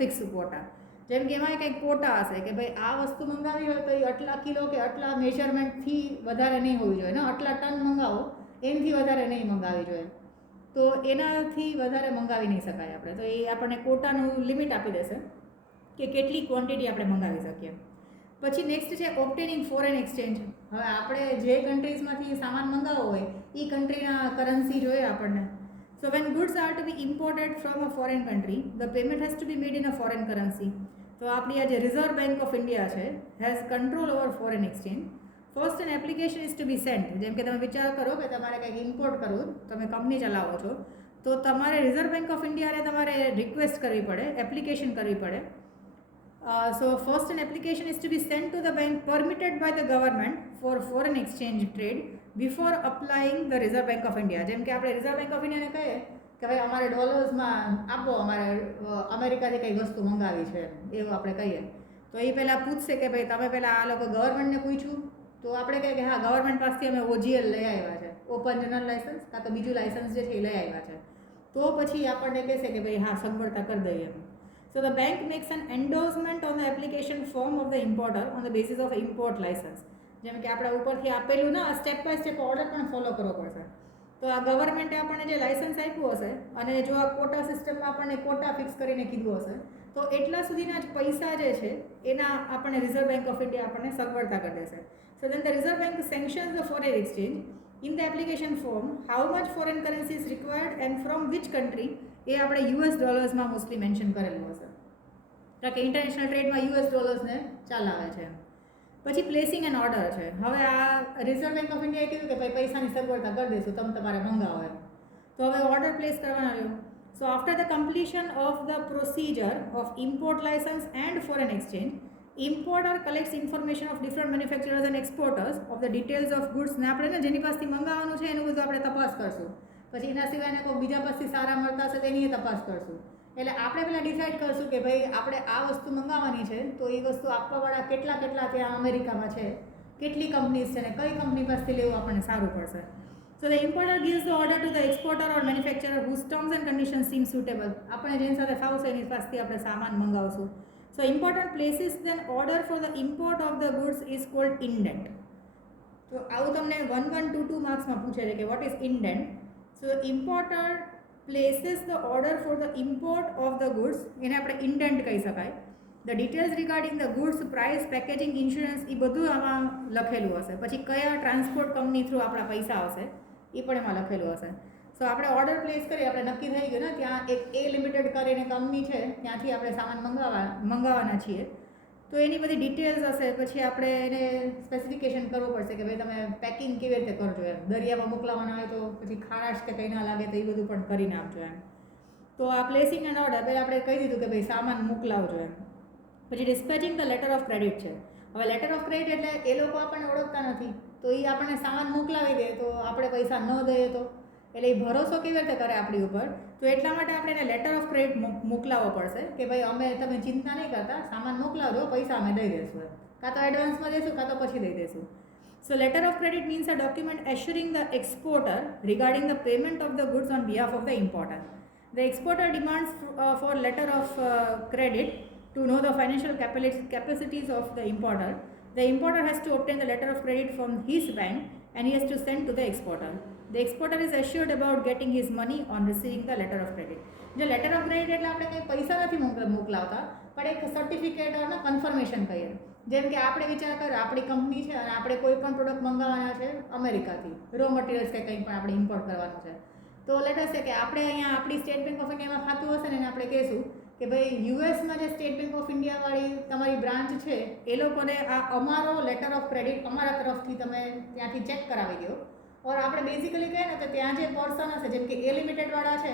fixed quota. જેમ કે એમાં કંઈક કોટા હશે કે ભાઈ આ વસ્તુ મંગાવી હોય તો એ આટલા કિલો કે આટલા મેજરમેન્ટથી વધારે નહીં હોવી જોઈએ ને, આટલા ટન મંગાવો એનાથી વધારે નહીં મંગાવી જોઈએ. તો એનાથી વધારે મંગાવી નહીં શકાય આપણે. તો એ આપણને કોટાનું લિમિટ આપી દેશે કે કેટલી ક્વોન્ટિટી આપણે મંગાવી શકીએ. પછી નેક્સ્ટ છે ઓબ્ટેનિંગ ફોરેન એક્સચેન્જ. હવે આપણે જે કન્ટ્રીઝમાંથી સામાન મંગાવવો હોય એ કન્ટ્રીના કરન્સી જોઈએ આપણને. So when goods are to be imported from a foreign country the payment has to be made in a foreign currency. તો આપણી આ જે રિઝર્વ બેંક ઓફ ઇન્ડિયા છે has control over foreign exchange. First an application is to be sent. જેમ કે તમે વિચાર કરો કે તમારે કંઈક ઇમ્પોર્ટ કરવું, તમે કંપની ચલાવો છો તો તમારે રિઝર્વ બેંક ઓફ ઇન્ડિયાને તમારે રિક્વેસ્ટ કરવી પડે, એપ્લિકેશન કરવી પડે. So first an application is to be sent to the bank permitted by the government for foreign exchange trade before applying the Reserve Bank of India. જેમ કે આપણે રિઝર્વ બેંક ઓફ ઇન્ડિયાને કહીએ કે ભાઈ અમારે ડોલર્સમાં આપો, અમારે અમેરિકાથી કંઈ વસ્તુ મંગાવી છે એવું આપણે કહીએ તો એ પહેલાં પૂછશે કે ભાઈ તમે પહેલાં આ લોકો ગવર્મેન્ટને પૂછ્યું તો આપણે કહીએ કે હા ગવર્મેન્ટ પાસેથી અમે OGL લઈ આવ્યા છે, ઓપન જનરલ લાઇસન્સ કાં તો બીજું લાઇસન્સ જે છે એ લઈ આવ્યા છે. તો પછી આપણને કહેશે કે ભાઈ હા સગવડતા કરી દઈએ એમ. So the bank makes an endorsement on the application form of the importer on the basis of import license. જેમ કે આપણે ઉપરથી આપેલું ના સ્ટેપ બાય સ્ટેપ ઓર્ડર પણ ફોલો કરવો પડશે. તો આ ગવર્મેન્ટે આપણને જે લાઇસન્સ આપ્યું હશે અને જો આ કોટા સિસ્ટમમાં આપણને કોટા ફિક્સ કરીને કીધું હશે તો એટલા સુધીના જ પૈસા જે છે એના આપણને રિઝર્વ બેંક ઓફ ઇન્ડિયા આપણને સગવડતા કરી દેશે. So then the Reserve Bank sanctions the foreign exchange in the application form how much foreign currency is required and from which country, એ આપણે યુએસ ડોલર્સમાં મોસ્ટલી મેન્શન કરેલું હશે, કારણ કે ઇન્ટરનેશનલ ટ્રેડમાં યુએસ ડોલર્સને ચલાવે છે. પછી પ્લેસિંગ એન ઓર્ડર છે. હવે આ રિઝર્વ બેંક ઓફ ઇન્ડિયાએ કીધું કે ભાઈ પૈસાની સગવડતા કરી દઈશું, તમે તમારે મંગાવો એમ. તો હવે ઓર્ડર પ્લેસ કરવાનો રહ્યો. So after the completion of the procedure of import licence and foreign exchange, importer collects information of different manufacturers and exporters of the details of goods. ને આપણે જેની પાસેથી મંગાવવાનું છે એનું બધું આપણે તપાસ કરશું. પછી એના સિવાયને કોઈ બીજા પાસેથી સારા મળતા હશે તેની તપાસ કરશું. એટલે આપણે પહેલાં ડિસાઇડ કરશું કે ભાઈ આપણે આ વસ્તુ મંગાવવાની છે, તો એ વસ્તુ આપવાવાળા કેટલા ત્યાં અમેરિકામાં છે, કેટલી કંપનીઝ છે ને કઈ કંપની પાસેથી લેવું આપણને સારું પડશે. So the importer gives the order to the exporter or manufacturer whose terms and conditions seem suitable. આપણે જેની સાથે ફાવશે એની પાસેથી આપણે સામાન મંગાવશું. So importer places then order for the import of the goods is called indent. તો આવું તમને 1, 1, 2, 2 માર્ક્સમાં પૂછે છે કે what is indent. So importer places the order for the import of the goods, એને આપણે ઇન્ડેન્ટ કહી શકાય. The details regarding the goods, price, packaging, insurance એ બધું આમાં લખેલું હશે. પછી કયા ટ્રાન્સપોર્ટ કંપની થ્રુ આપણા પૈસા આવશે એ પણ એમાં લખેલું હશે. સો આપણે ઓર્ડર પ્લેસ કરીએ, આપણે નક્કી થઈ ગયું ને ત્યાં એક એ લિમિટેડ કરીને કંપની છે, ત્યાંથી આપણે સામાન મંગાવવાના છીએ. તો એની બધી ડિટેલ્સ હશે. પછી આપણે એને સ્પેસિફિકેશન કરવું પડશે કે ભાઈ તમે પેકિંગ કેવી રીતે કરજો એમ. દરિયામાં મોકલાવાના હોય તો પછી ખારાશ કે કંઈ ના લાગે તો એ બધું પણ કરીને આપજો એમ. તો આ પ્લેસિંગ એન્ડ ઓર્ડર પહેલાં આપણે કહી દીધું કે ભાઈ સામાન મોકલાવજો એમ. પછી dispatching the letter of credit છે. હવે લેટર ઓફ ક્રેડિટ એટલે એ લોકો આપણને ઓળખતા નથી, તો એ આપણને સામાન મોકલાવી દે તો આપણે પૈસા ન દઈએ તો એટલે એ ભરોસો કેવી રીતે કરે આપણી ઉપર. તો એટલા માટે આપણે એને લેટર ઓફ ક્રેડિટ મોકલાવવો પડશે કે ભાઈ અમે તમે ચિંતા નહીં કરતા, સામાન મોકલાવજો, પૈસા અમે દઈ દઈશું એમ. કાં તો એડવાન્સમાં દઈશું કાં તો પછી દઈ દઈશું. So letter of credit means a document assuring the exporter regarding the payment of the goods on behalf of the importer. The exporter demands for letter of credit to know the financial capacities of the importer. The importer has to obtain the letter of credit from his bank and he has to send to the exporter. The exporter is assured about getting his money on receiving the letter of credit. જો લેટર ઓફ ક્રેડિટ એટલે આપણે કંઈ પૈસા નથી મોકલાવતા, પણ એક સર્ટિફિકેટ અને કન્ફર્મેશન કહીએ. જેમ કે આપણે વિચાર કરીએ આપણી કંપની છે અને આપણે કોઈ પણ પ્રોડક્ટ મંગાવવાના છે અમેરિકાથી, રો મટીરિયલ્સ કે કંઈ પણ આપણે ઇમ્પોર્ટ કરવાનું છે. તો લેટ અસ સે કે આપણે અહીંયા આપણી સ્ટેટ બેંક ઓફ ઇન્ડિયામાં ખાતું હશે ને એને આપણે કહીશું કે ભાઈ યુએસમાં જે સ્ટેટ બેંક ઓફ ઇન્ડિયાવાળી તમારી બ્રાન્ચ છે એ લોકોને આ અમારો લેટર ઓફ ક્રેડિટ અમારા તરફથી તમે ત્યાંથી ચેક કરાવી દો. ઓર આપણે બેઝિકલી કહીએ ને તો ત્યાં જે પર્સન હશે, જેમ કે એ લિમિટેડવાળા છે,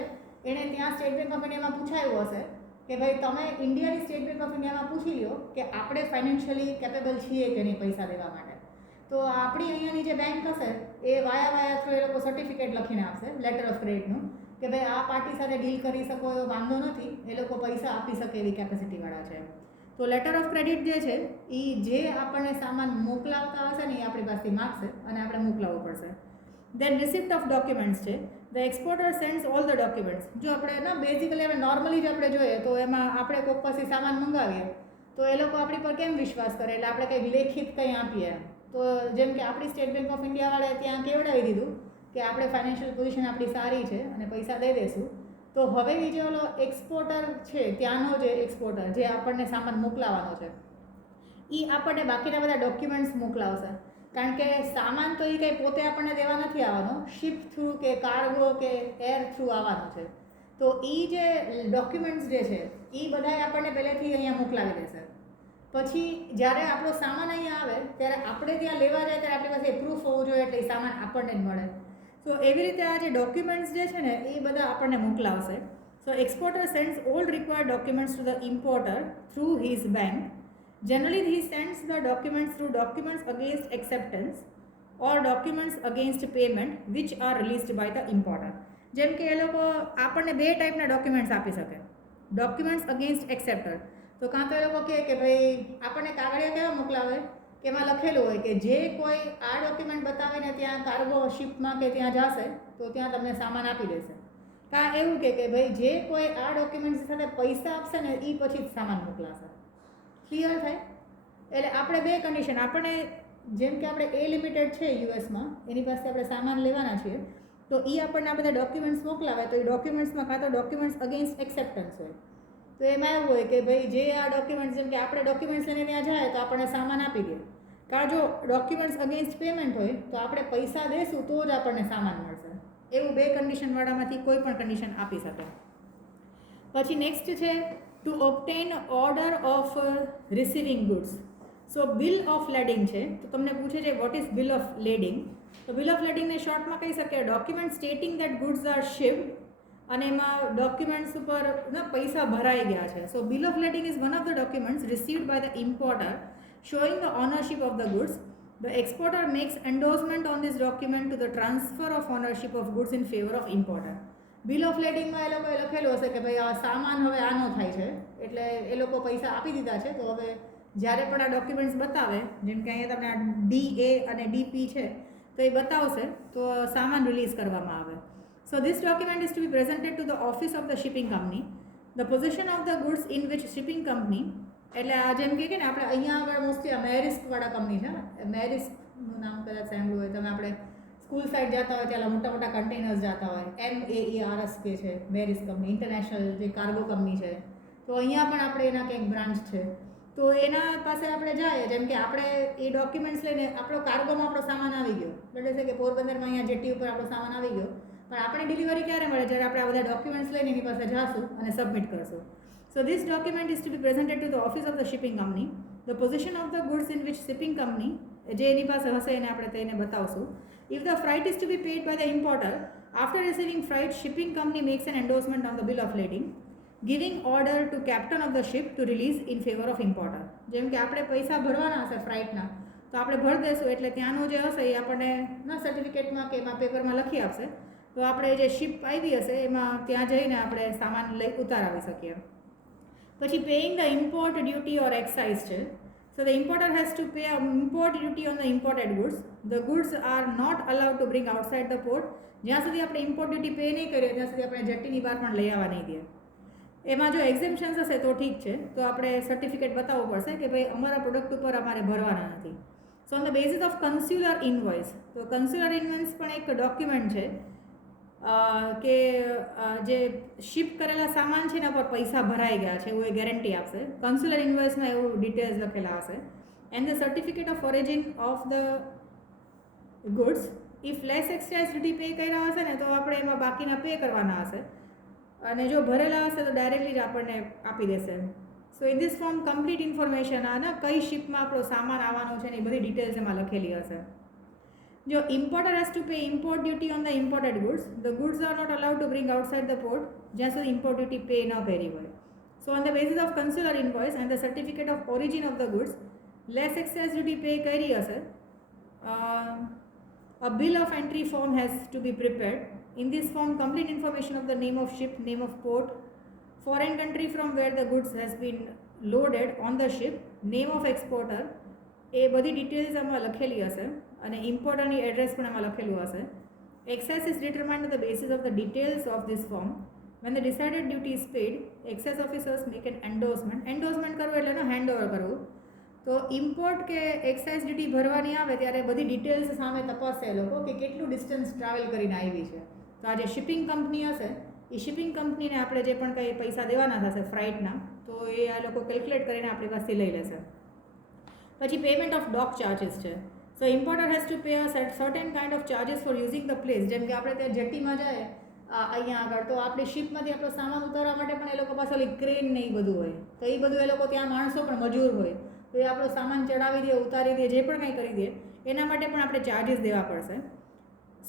એણે ત્યાં સ્ટેટ બેંક ઓફ ઇન્ડિયામાં પૂછાયું હશે કે ભાઈ તમે ઇન્ડિયાની સ્ટેટ બેંક ઓફ ઇન્ડિયામાં પૂછી લો કે આપણે ફાઇનાન્શિયલી કેપેબલ છીએ કે નહીં પૈસા દેવા માટે. તો આપણી અહીંયાની જે બેંક હશે એ વાયા થ્રુ એ લોકો સર્ટિફિકેટ લખીને આપશે લેટર ઓફ ક્રેડિટનું કે ભાઈ આ પાર્ટી સાથે ડીલ કરી શકો એવો વાંધો નથી, એ લોકો પૈસા આપી શકે એવી કેપેસિટીવાળા છે. તો લેટર ઓફ ક્રેડિટ જે છે એ જે આપણને સામાન મોકલાવતા હશે ને એ આપણી પાસેથી માગશે અને આપણે મોકલાવવું પડશે. દેન રિસિપ્ટ ઓફ ડોક્યુમેન્ટ્સ છે. The exporter sends all the documents. જો આપણે ના બેઝિકલી આપણે નોર્મલી જ આપણે જોઈએ તો એમાં આપણે કોઈક પાસે સામાન મંગાવીએ તો એ લોકો આપણી પર કેમ વિશ્વાસ કરે, એટલે આપણે કંઈક લેખિત કંઈ આપીએ. તો જેમ કે આપણી સ્ટેટ બેંક ઓફ ઇન્ડિયાવાળાએ ત્યાં કેવડાવી દીધું કે આપણે ફાઇનાન્શિયલ પોઝિશન આપણી સારી છે અને પૈસા દઈ દઈશું. તો હવે જે ઓલો એક્સપોર્ટર છે ત્યાંનો જે એક્સપોર્ટર જે આપણને સામાન મોકલાવાનો છે એ આપણને બાકીના બધા ડોક્યુમેન્ટ્સ મોકલાવશે. કારણ કે સામાન તો એ કંઈ પોતે આપણને દેવા નથી આવવાનો, શિપ થ્રુ કે કાર્ગો કે એર થ્રુ આવવાનું છે. તો એ જે ડોક્યુમેન્ટ્સ જે છે એ બધાય આપણને પહેલેથી અહીંયા મોકલાવી દેશે. પછી જ્યારે આપણો સામાન અહીંયા આવે ત્યારે આપણે ત્યાં લેવા જાય ત્યારે આપણી પાસે પ્રૂફ હોવું જોઈએ એટલે એ સામાન આપણને જ મળે. સો એવી રીતે આ જે ડોક્યુમેન્ટ્સ જે છે ને એ બધા આપણને મોકલાવશે. So exporter sends all required documents to the importer through his bank. Generally, he sends the documents through documents against acceptance or documents against payment which are released by the importer. જેમ કે એ લોકો આપણને બે ટાઈપના ડોક્યુમેન્ટ્સ આપી શકે. Documents against acceptor. તો કાં તો એ લોકો કહે કે ભાઈ આપણને કાગળિયા કેવા મોકલાવે કે એમાં લખેલું હોય કે જે કોઈ આ ડોક્યુમેન્ટ બતાવીને ત્યાં કાર્ગો શિપમાં કે ત્યાં જશે તો ત્યાં તમને સામાન આપી દેશે. કાં એવું કે ભાઈ જે કોઈ આ ડોક્યુમેન્ટ્સ સાથે પૈસા આપશે ને એ પછી જ સામાન મોકલાશે. ક્લિયર થાય? એટલે આપણે બે કન્ડિશન, આપણને જેમ કે આપણે એ લિમિટેડ છે યુએસમાં, એની પાસે આપણે સામાન લેવાના છીએ તો એ આપણને આ બધા ડોક્યુમેન્ટ્સ મોકલાવે તો એ ડોક્યુમેન્ટ્સમાં કાં તો ડોક્યુમેન્ટ્સ અગેન્સ્ટ એક્સેપ્ટન્સ હોય તો એમાં એવું હોય કે ભાઈ જે આ ડોક્યુમેન્ટ્સ, જેમ કે આપણે ડોક્યુમેન્ટ્સ લઈને ત્યાં જાય તો આપણને સામાન આપી દે, કારણ જો ડોક્યુમેન્ટ્સ અગેન્સ્ટ પેમેન્ટ હોય તો આપણે પૈસા દેશું તો જ આપણને સામાન મળશે. એવું 2 કન્ડિશનવાળામાંથી કોઈ પણ કન્ડિશન આપી શકે. પછી નેક્સ્ટ છે to obtain order of receiving goods. So bill of lading છે, તો તમને પૂછે છે what is bill of lading. તો બિલ ઓફ લેડિંગને શોર્ટમાં કહી શકીએ document stating that goods are shipped, અને એમાં ડોક્યુમેન્ટ્સ ઉપર પૈસા ભરાઈ ગયા છે. So bill of lading is one of the documents received by the importer showing the ownership of the goods. The exporter makes endorsement on this document to the transfer of ownership of goods in favor of importer. Bill of લેડિંગમાં એ લોકોએ લખેલું હશે કે ભાઈ આ સામાન હવે આનો થાય છે, એટલે એ લોકો પૈસા આપી દીધા છે, તો હવે જ્યારે પણ આ ડોક્યુમેન્ટ્સ બતાવે, જેમ કે અહીંયા તમને આ DA અને DP છે, તો એ બતાવશે તો સામાન રિલીઝ કરવામાં આવે. So this document is to be presented to the office of the shipping company. The position of the goods in which shipping company, એટલે આ જેમ કે ને આપણે અહીંયા આગળ મોસ્ટલી આ મેરિસ્કવાળા કંપની છે ને, મેરિસ્કનું નામ કદાચ સાંભળ્યું હોય તમે, આપણે સ્કૂલ સાઈડ જતા હોય ત્યાં મોટા મોટા કન્ટેનર્સ જતા હોય, MERSK છે મેરિસ્ક કંપની, ઇન્ટરનેશનલ જે કાર્ગો કંપની છે. તો અહીંયા પણ આપણે એના કંઈક બ્રાન્ચ છે, તો એના પાસે આપણે જાય, જેમ કે આપણે એ ડોક્યુમેન્ટ્સ લઈને આપણો કાર્ગોમાં આપણો સામાન આવી ગયો, એટલે છે કે પોરબંદરમાં અહીંયા જેટી ઉપર આપણો સામાન આવી ગયો, પણ આપણે ડિલિવરી ક્યારે મળે? જ્યારે આપણે આ બધા ડોક્યુમેન્ટ્સ લઈને એની પાસે જાશું અને સબમિટ કરશું. So this document is to be presented to the office of the shipping company. The position of the goods in which shipping company, જે એની પાસે હશે એને આપણે તેને બતાવશું. If the freight is to be paid by the importer, after receiving freight, shipping company makes an endorsement on the bill of lading, giving order to captain of the ship to release in favor of importer. જેમ કે આપણે પૈસા ભરવાના હશે ફ્લાઇટના, તો આપણે ભરી દઈશું એટલે ત્યાંનું જે હશે એ આપણને ના સર્ટિફિકેટમાં કે એમાં પેપરમાં લખી આપશે, તો આપણે જે શિપ આવી હશે એમાં ત્યાં જઈને આપણે સામાન લઈ ઉતારાવી શકીએ. પછી paying the import duty or excise છે. So the importer has to pay import duty on the imported goods. The goods are not allowed to bring outside the port. જ્યાં સુધી આપણે ઇમ્પોર્ટ ડ્યુટી પે નહીં કરીએ ત્યાં સુધી આપણે જેટ્ટીની બહાર પણ લઈ આવવા નહીં દે. એમાં જો એક્ઝેમ્પશન્સ હશે તો ઠીક છે, તો આપણે સર્ટિફિકેટ બતાવવું પડશે કે ભાઈ અમારા પ્રોડક્ટ ઉપર અમારે ભરવાના નથી. So on the basis of consular invoice, તો કન્સ્યુલર ઇનવોઇસ પણ એક ડોક્યુમેન્ટ છે કે જે શિપ કરેલા સામાન છે એના પર પૈસા ભરાઈ ગયા છે એવું એ ગેરંટી આપશે. કન્સ્યુલર ઇન્વોઇસમાં એવું ડિટેલ્સ લખેલા હશે. And the certificate of origin of the goods. If less excise duty pay કર્યા હશે ને તો આપણે એમાં બાકીના પે કરવાના હશે, અને જો ભરેલા હશે તો ડાયરેક્ટલી જ આપણને આપી દેશે. સો in this form complete information, આના કઈ શિપમાં આપણો સામાન આવવાનો છે ને એ બધી ડિટેલ્સ એમાં લખેલી હશે. જો importer has to pay import duty on the imported goods. The goods are not allowed to bring outside the port જ્યાં સુધી ઇમ્પોર્ટ ડ્યુટી પે ન કરી હોય. So on the basis of consular invoice and the certificate of origin of the goods, less excise duty pay કરી હશે, a bill of entry form has to be prepared. In this form, complete information of the name of ship, name of port, foreign country from where the goods has been loaded on the ship, name of exporter, એ બધી ડિટેલ્સ આમાં લખેલી હશે, અને ઇમ્પોર્ટરની એડ્રેસ પણ આમાં લખેલું હશે. Excess is determined on the basis of the details of this form. When the decided duty is paid, excess officers make an endorsement. Endorsement કરવું એટલે એનો હેન્ડ ઓવર કરવું. તો ઇમ્પોર્ટ કે એક્સાઇઝ ડ્યુટી ભરવાની આવે ત્યારે બધી ડિટેલ્સ સામે તપાસે એ લોકો કે કેટલું ડિસ્ટન્સ ટ્રાવેલ કરીને આવી છે. તો આ જે શિપિંગ કંપની હશે એ શિપિંગ કંપનીને આપણે જે પણ કંઈ પૈસા દેવાના થશે ફ્લાઇટના, તો એ આ લોકો કેલ્ક્યુલેટ કરીને આપણી પાસેથી લઈ લેશે. પછી પેમેન્ટ ઓફ ડોક ચાર્જીસ છે. So importer has to pay a certain kind of charges for using the place. જેમ કે આપણે ત્યાં જેટ્ટીમાં જાય અહીંયા આગળ, તો આપણી શિપમાંથી આપણો સામાન ઉતારવા માટે પણ એ લોકો પાસે ઓલી ક્રેન ને એ બધું હોય, તો એ બધું એ લોકો ત્યાં માણસો પણ મજૂર હોય, તો એ આપણો સામાન ચડાવી દે, ઉતારી દે, જે પણ કંઈ કરી દે એના માટે પણ આપણે ચાર્જીસ દેવા પડશે.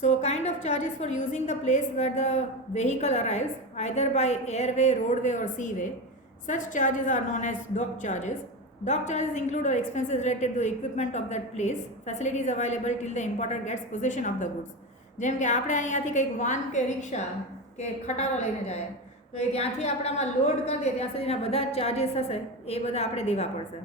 So kind of charges for using the place where the vehicle arrives either by airway, roadway or sea way. Such charges are known as dock charges. Dock charges include all expenses related to equipment of that place. Facilities available till the importer gets possession of the goods. જેમ કે આપણે અહીંયાથી કંઈક વાન કે રિક્ષા કે ખટારો લઈને જાય, તો એ ત્યાંથી આપણામાં લોડ કરી દે ત્યાં સુધીના બધા જ ચાર્જીસ હશે એ બધા આપણે દેવા પડશે.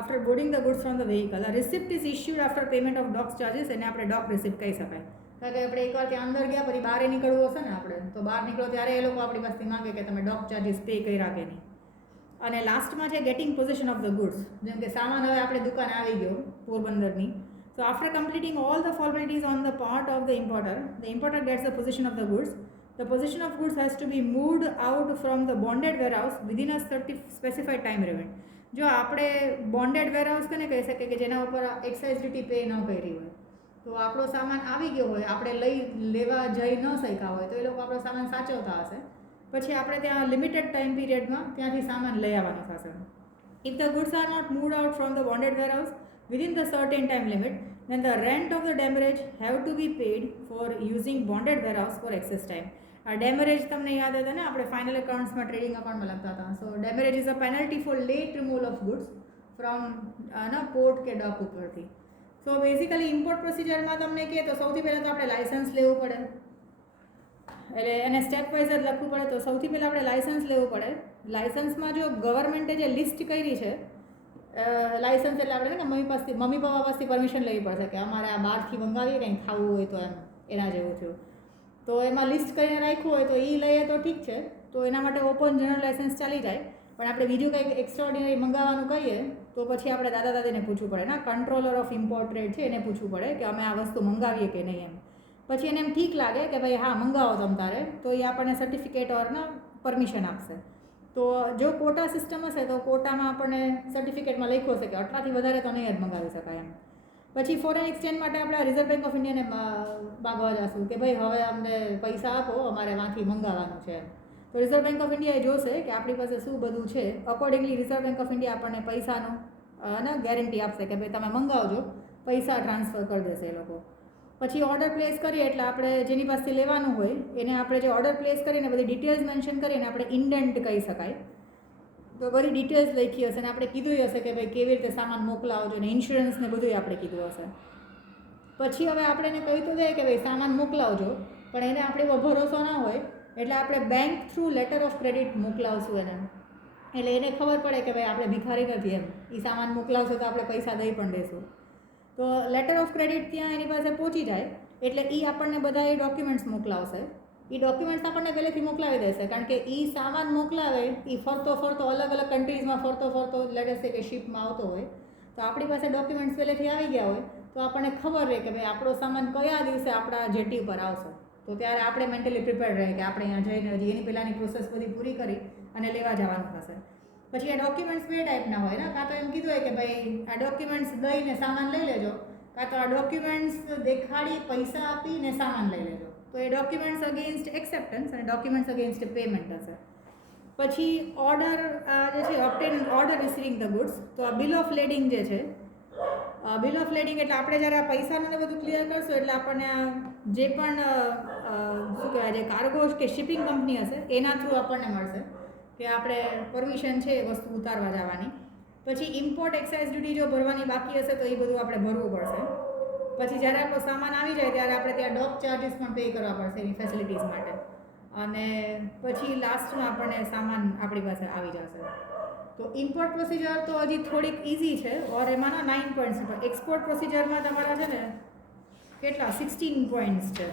After boarding the goods from the vehicle, a receipt is issued after payment of dock charges, એને આપણે ડોક રિસિપ્ટ કહી શકાય. કારણ કે આપણે એકવાર ત્યાં અંદર ગયા પછી બહાર નીકળવું હશે ને આપણે, તો બહાર નીકળો ત્યારે એ લોકો આપણી પાસેથી માંગે કે તમે ડોક ચાર્જીસ પે કર્યા કે નહીં. અને લાસ્ટમાં છે getting possession of the goods. જેમ કે સામાન હવે આપણે દુકાને આવી ગયો પોરબંદરની, so after completing all the formalities on the part of the importer gets the possession of the goods. The position of goods has to be moved out from the bonded warehouse within a specified time limit. જો આપણે બોન્ડેડ વેરહાઉસ કોને કહી શકીએ કે જેના ઉપર એક્સાઇઝ ડ્યુટી પે ન કરી હોય, તો આપણો સામાન આવી ગયો હોય, આપણે લેવા જઈ ન શક્યા હોય, તો એ લોકો આપણો સામાન સાચવતા હશે, પછી આપણે ત્યાં લિમિટેડ ટાઈમ પીરિયડમાં ત્યાંથી સામાન લઈ આવવાનું થશે. If the goods are not moved out from the bonded warehouse within the certain time limit, then the rent of the demurrage have to be paid for using bonded warehouse for excess time. આ ડેમરેજ તમને યાદ હતા ને, આપણે ફાઇનલ એકાઉન્ટ્સમાં ટ્રેડિંગ એકાઉન્ટમાં લખતા હતા. So demurrage is a penalty for late removal of goods from port કે ડોક ઉપરથી. સો બેઝિકલી ઇમ્પોર્ટ પ્રોસિજરમાં તમને કહે તો સૌથી પહેલાં તો આપણે લાઇસન્સ લેવું પડે, એટલે એને સ્ટેપ વાઇઝ જ લખવું પડે. તો સૌથી પહેલાં આપણે લાઇસન્સ લેવું પડે. લાઇસન્સમાં જો ગવર્મેન્ટે જે લિસ્ટ કરી છે, લાઇસન્સ એટલે આપણે ને મમ્મી પપ્પા પાસેથી પરમિશન લેવી પડશે કે અમારે આ બહારથી મંગાવીએ કંઈ ખાવું હોય તો એમ એના જેવું થયું. તો એમાં લિસ્ટ કરીને રાખ્યું હોય તો એ લઈએ તો ઠીક છે, તો એના માટે ઓપન જનરલ લાઇસન્સ ચાલી જાય. પણ આપણે બીજું કંઈક એક્સ્ટ્રાઓર્ડિનરી મંગાવવાનું કહીએ તો પછી આપણે દાદા દાદીને પૂછવું પડે, ના કંટ્રોલર ઓફ ઇમ્પોર્ટ ટ્રેડ છે એને પૂછવું પડે કે અમે આ વસ્તુ મંગાવીએ કે નહીં એમ. પછી એને એમ ઠીક લાગે કે ભાઈ હા મંગાવો તમ તારે, તો એ આપણને સર્ટિફિકેટ ઓરના પરમિશન આપશે. તો જો કોટા સિસ્ટમ હશે તો કોટામાં આપણને સર્ટિફિકેટમાં લખ્યું હશે કે આટલાથી વધારે તો નહીં જ મંગાવી શકાય એમ. પછી ફોરેન એક્સચેન્જ માટે આપણે રિઝર્વ બેંક ઓફ ઇન્ડિયાને માગવા જશું કે ભાઈ હવે અમને પૈસા આપો, અમારે વાંથી મંગાવવાનું છે. તો રિઝર્વ બેંક ઓફ ઇન્ડિયા એ જોશે કે આપણી પાસે શું બધું છે, accordingly reserve Bank of India આપણને પૈસાનો ગેરંટી આપશે કે ભાઈ તમે મંગાવજો, પૈસા ટ્રાન્સફર કરી દેશે એ લોકો. પછી ઓર્ડર પ્લેસ કરીએ એટલે આપણે જેની પાસેથી લેવાનું હોય એને આપણે જે ઓર્ડર પ્લેસ કરીને બધી ડિટેલ્સ મેન્શન કરીને આપણે ઇન્ડેન્ટ કહી શકાય. તો બધી ડિટેલ્સ લખી હશે ને આપણે કીધું હશે કે ભાઈ કેવી રીતે સામાન મોકલાવજો ને ઇન્સ્યોરન્સ ને બધું આપણે કીધું હશે. પછી હવે આપણે એને કહી તો દે કે ભાઈ સામાન મોકલાવજો, પણ એને આપણે એવો ભરોસો ના હોય એટલે આપણે bank through letter of credit મોકલાવશું એને. એટલે એને ખબર પડે કે ભાઈ આપણે ભિખારી નથી એમ, એ સામાન મોકલાવશો તો આપણે પૈસા દઈ પણ દઈશું. તો લેટર ઓફ ક્રેડિટ ત્યાં એની પાસે પહોંચી જાય એટલે એ આપણને બધા એ ડોક્યુમેન્ટ્સ મોકલાવશે. એ ડોક્યુમેન્ટ્સ આપણને પહેલેથી મોકલાવી દેશે, કારણ કે એ સામાન મોકલાવે એ ફરતો અલગ અલગ કન્ટ્રીઝમાં ફરતો લેટેસ્ટ કે શિપમાં આવતો હોય, તો આપણી પાસે ડોક્યુમેન્ટ્સ પહેલેથી આવી ગયા હોય તો આપણને ખબર રહે કે ભાઈ આપણો સામાન કયા દિવસે આપણા જેટી ઉપર આવશે. તો ત્યારે આપણે મેન્ટલી પ્રિપેર્ડ રહે કે આપણે અહીંયા જઈને હજી એની પહેલાંની પ્રોસેસ બધી પૂરી કરી અને લેવા જવાનું થશે. પછી આ ડોક્યુમેન્ટ્સ બે ટાઈપના હોય ને, કાં તો એમ કીધું હોય કે ભાઈ આ ડોક્યુમેન્ટ્સ દઈને સામાન લઈ લેજો, કાં તો આ ડોક્યુમેન્ટ્સ દેખાડી પૈસા આપીને સામાન લઈ લેજો. તો એ ડોક્યુમેન્ટ્સ અગેન્સ્ટ એક્સેપ્ટન્સ અને ડોક્યુમેન્ટ્સ અગેન્સ્ટ પેમેન્ટ હશે. પછી ઓર્ડર જે છે ઓબ્ટેન ઓર્ડર રિસીવિંગ ધ ગુડ્સ. તો આ બિલ ઓફ લેડિંગ જે છે, બિલ ઓફ લેડિંગ એટલે આપણે જ્યારે આ પૈસાનું બધું ક્લિયર કરશું એટલે આપણને આ જે પણ શું કહેવાય જે કાર્ગોસ કે શિપિંગ કંપની હશે એના થ્રુ આપણને મળશે કે આપણે પરમિશન છે એ વસ્તુ ઉતારવા જવાની. પછી ઇમ્પોર્ટ એક્સાઇઝ ડ્યુટી જો ભરવાની બાકી હશે તો એ બધું આપણે ભરવું પડશે. પછી જ્યારે આપણો સામાન આવી જાય ત્યારે આપણે ત્યાં ડોક ચાર્જીસ પણ પે કરવા પડશે એની ફેસિલિટીઝ માટે. અને પછી લાસ્ટમાં આપણને સામાન આપણી પાસે આવી જશે. તો ઇમ્પોર્ટ પ્રોસિજર તો હજી થોડીક ઇઝી છે, ઓર એમાંના 9 પોઈન્ટ્સ છે. એક્સપોર્ટ પ્રોસિજરમાં તમારા છે ને કેટલા 16 પોઈન્ટ્સ છે.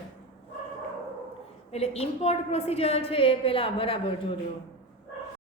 એટલે ઇમ્પોર્ટ પ્રોસિજર છે એ પહેલાં બરાબર જોજો.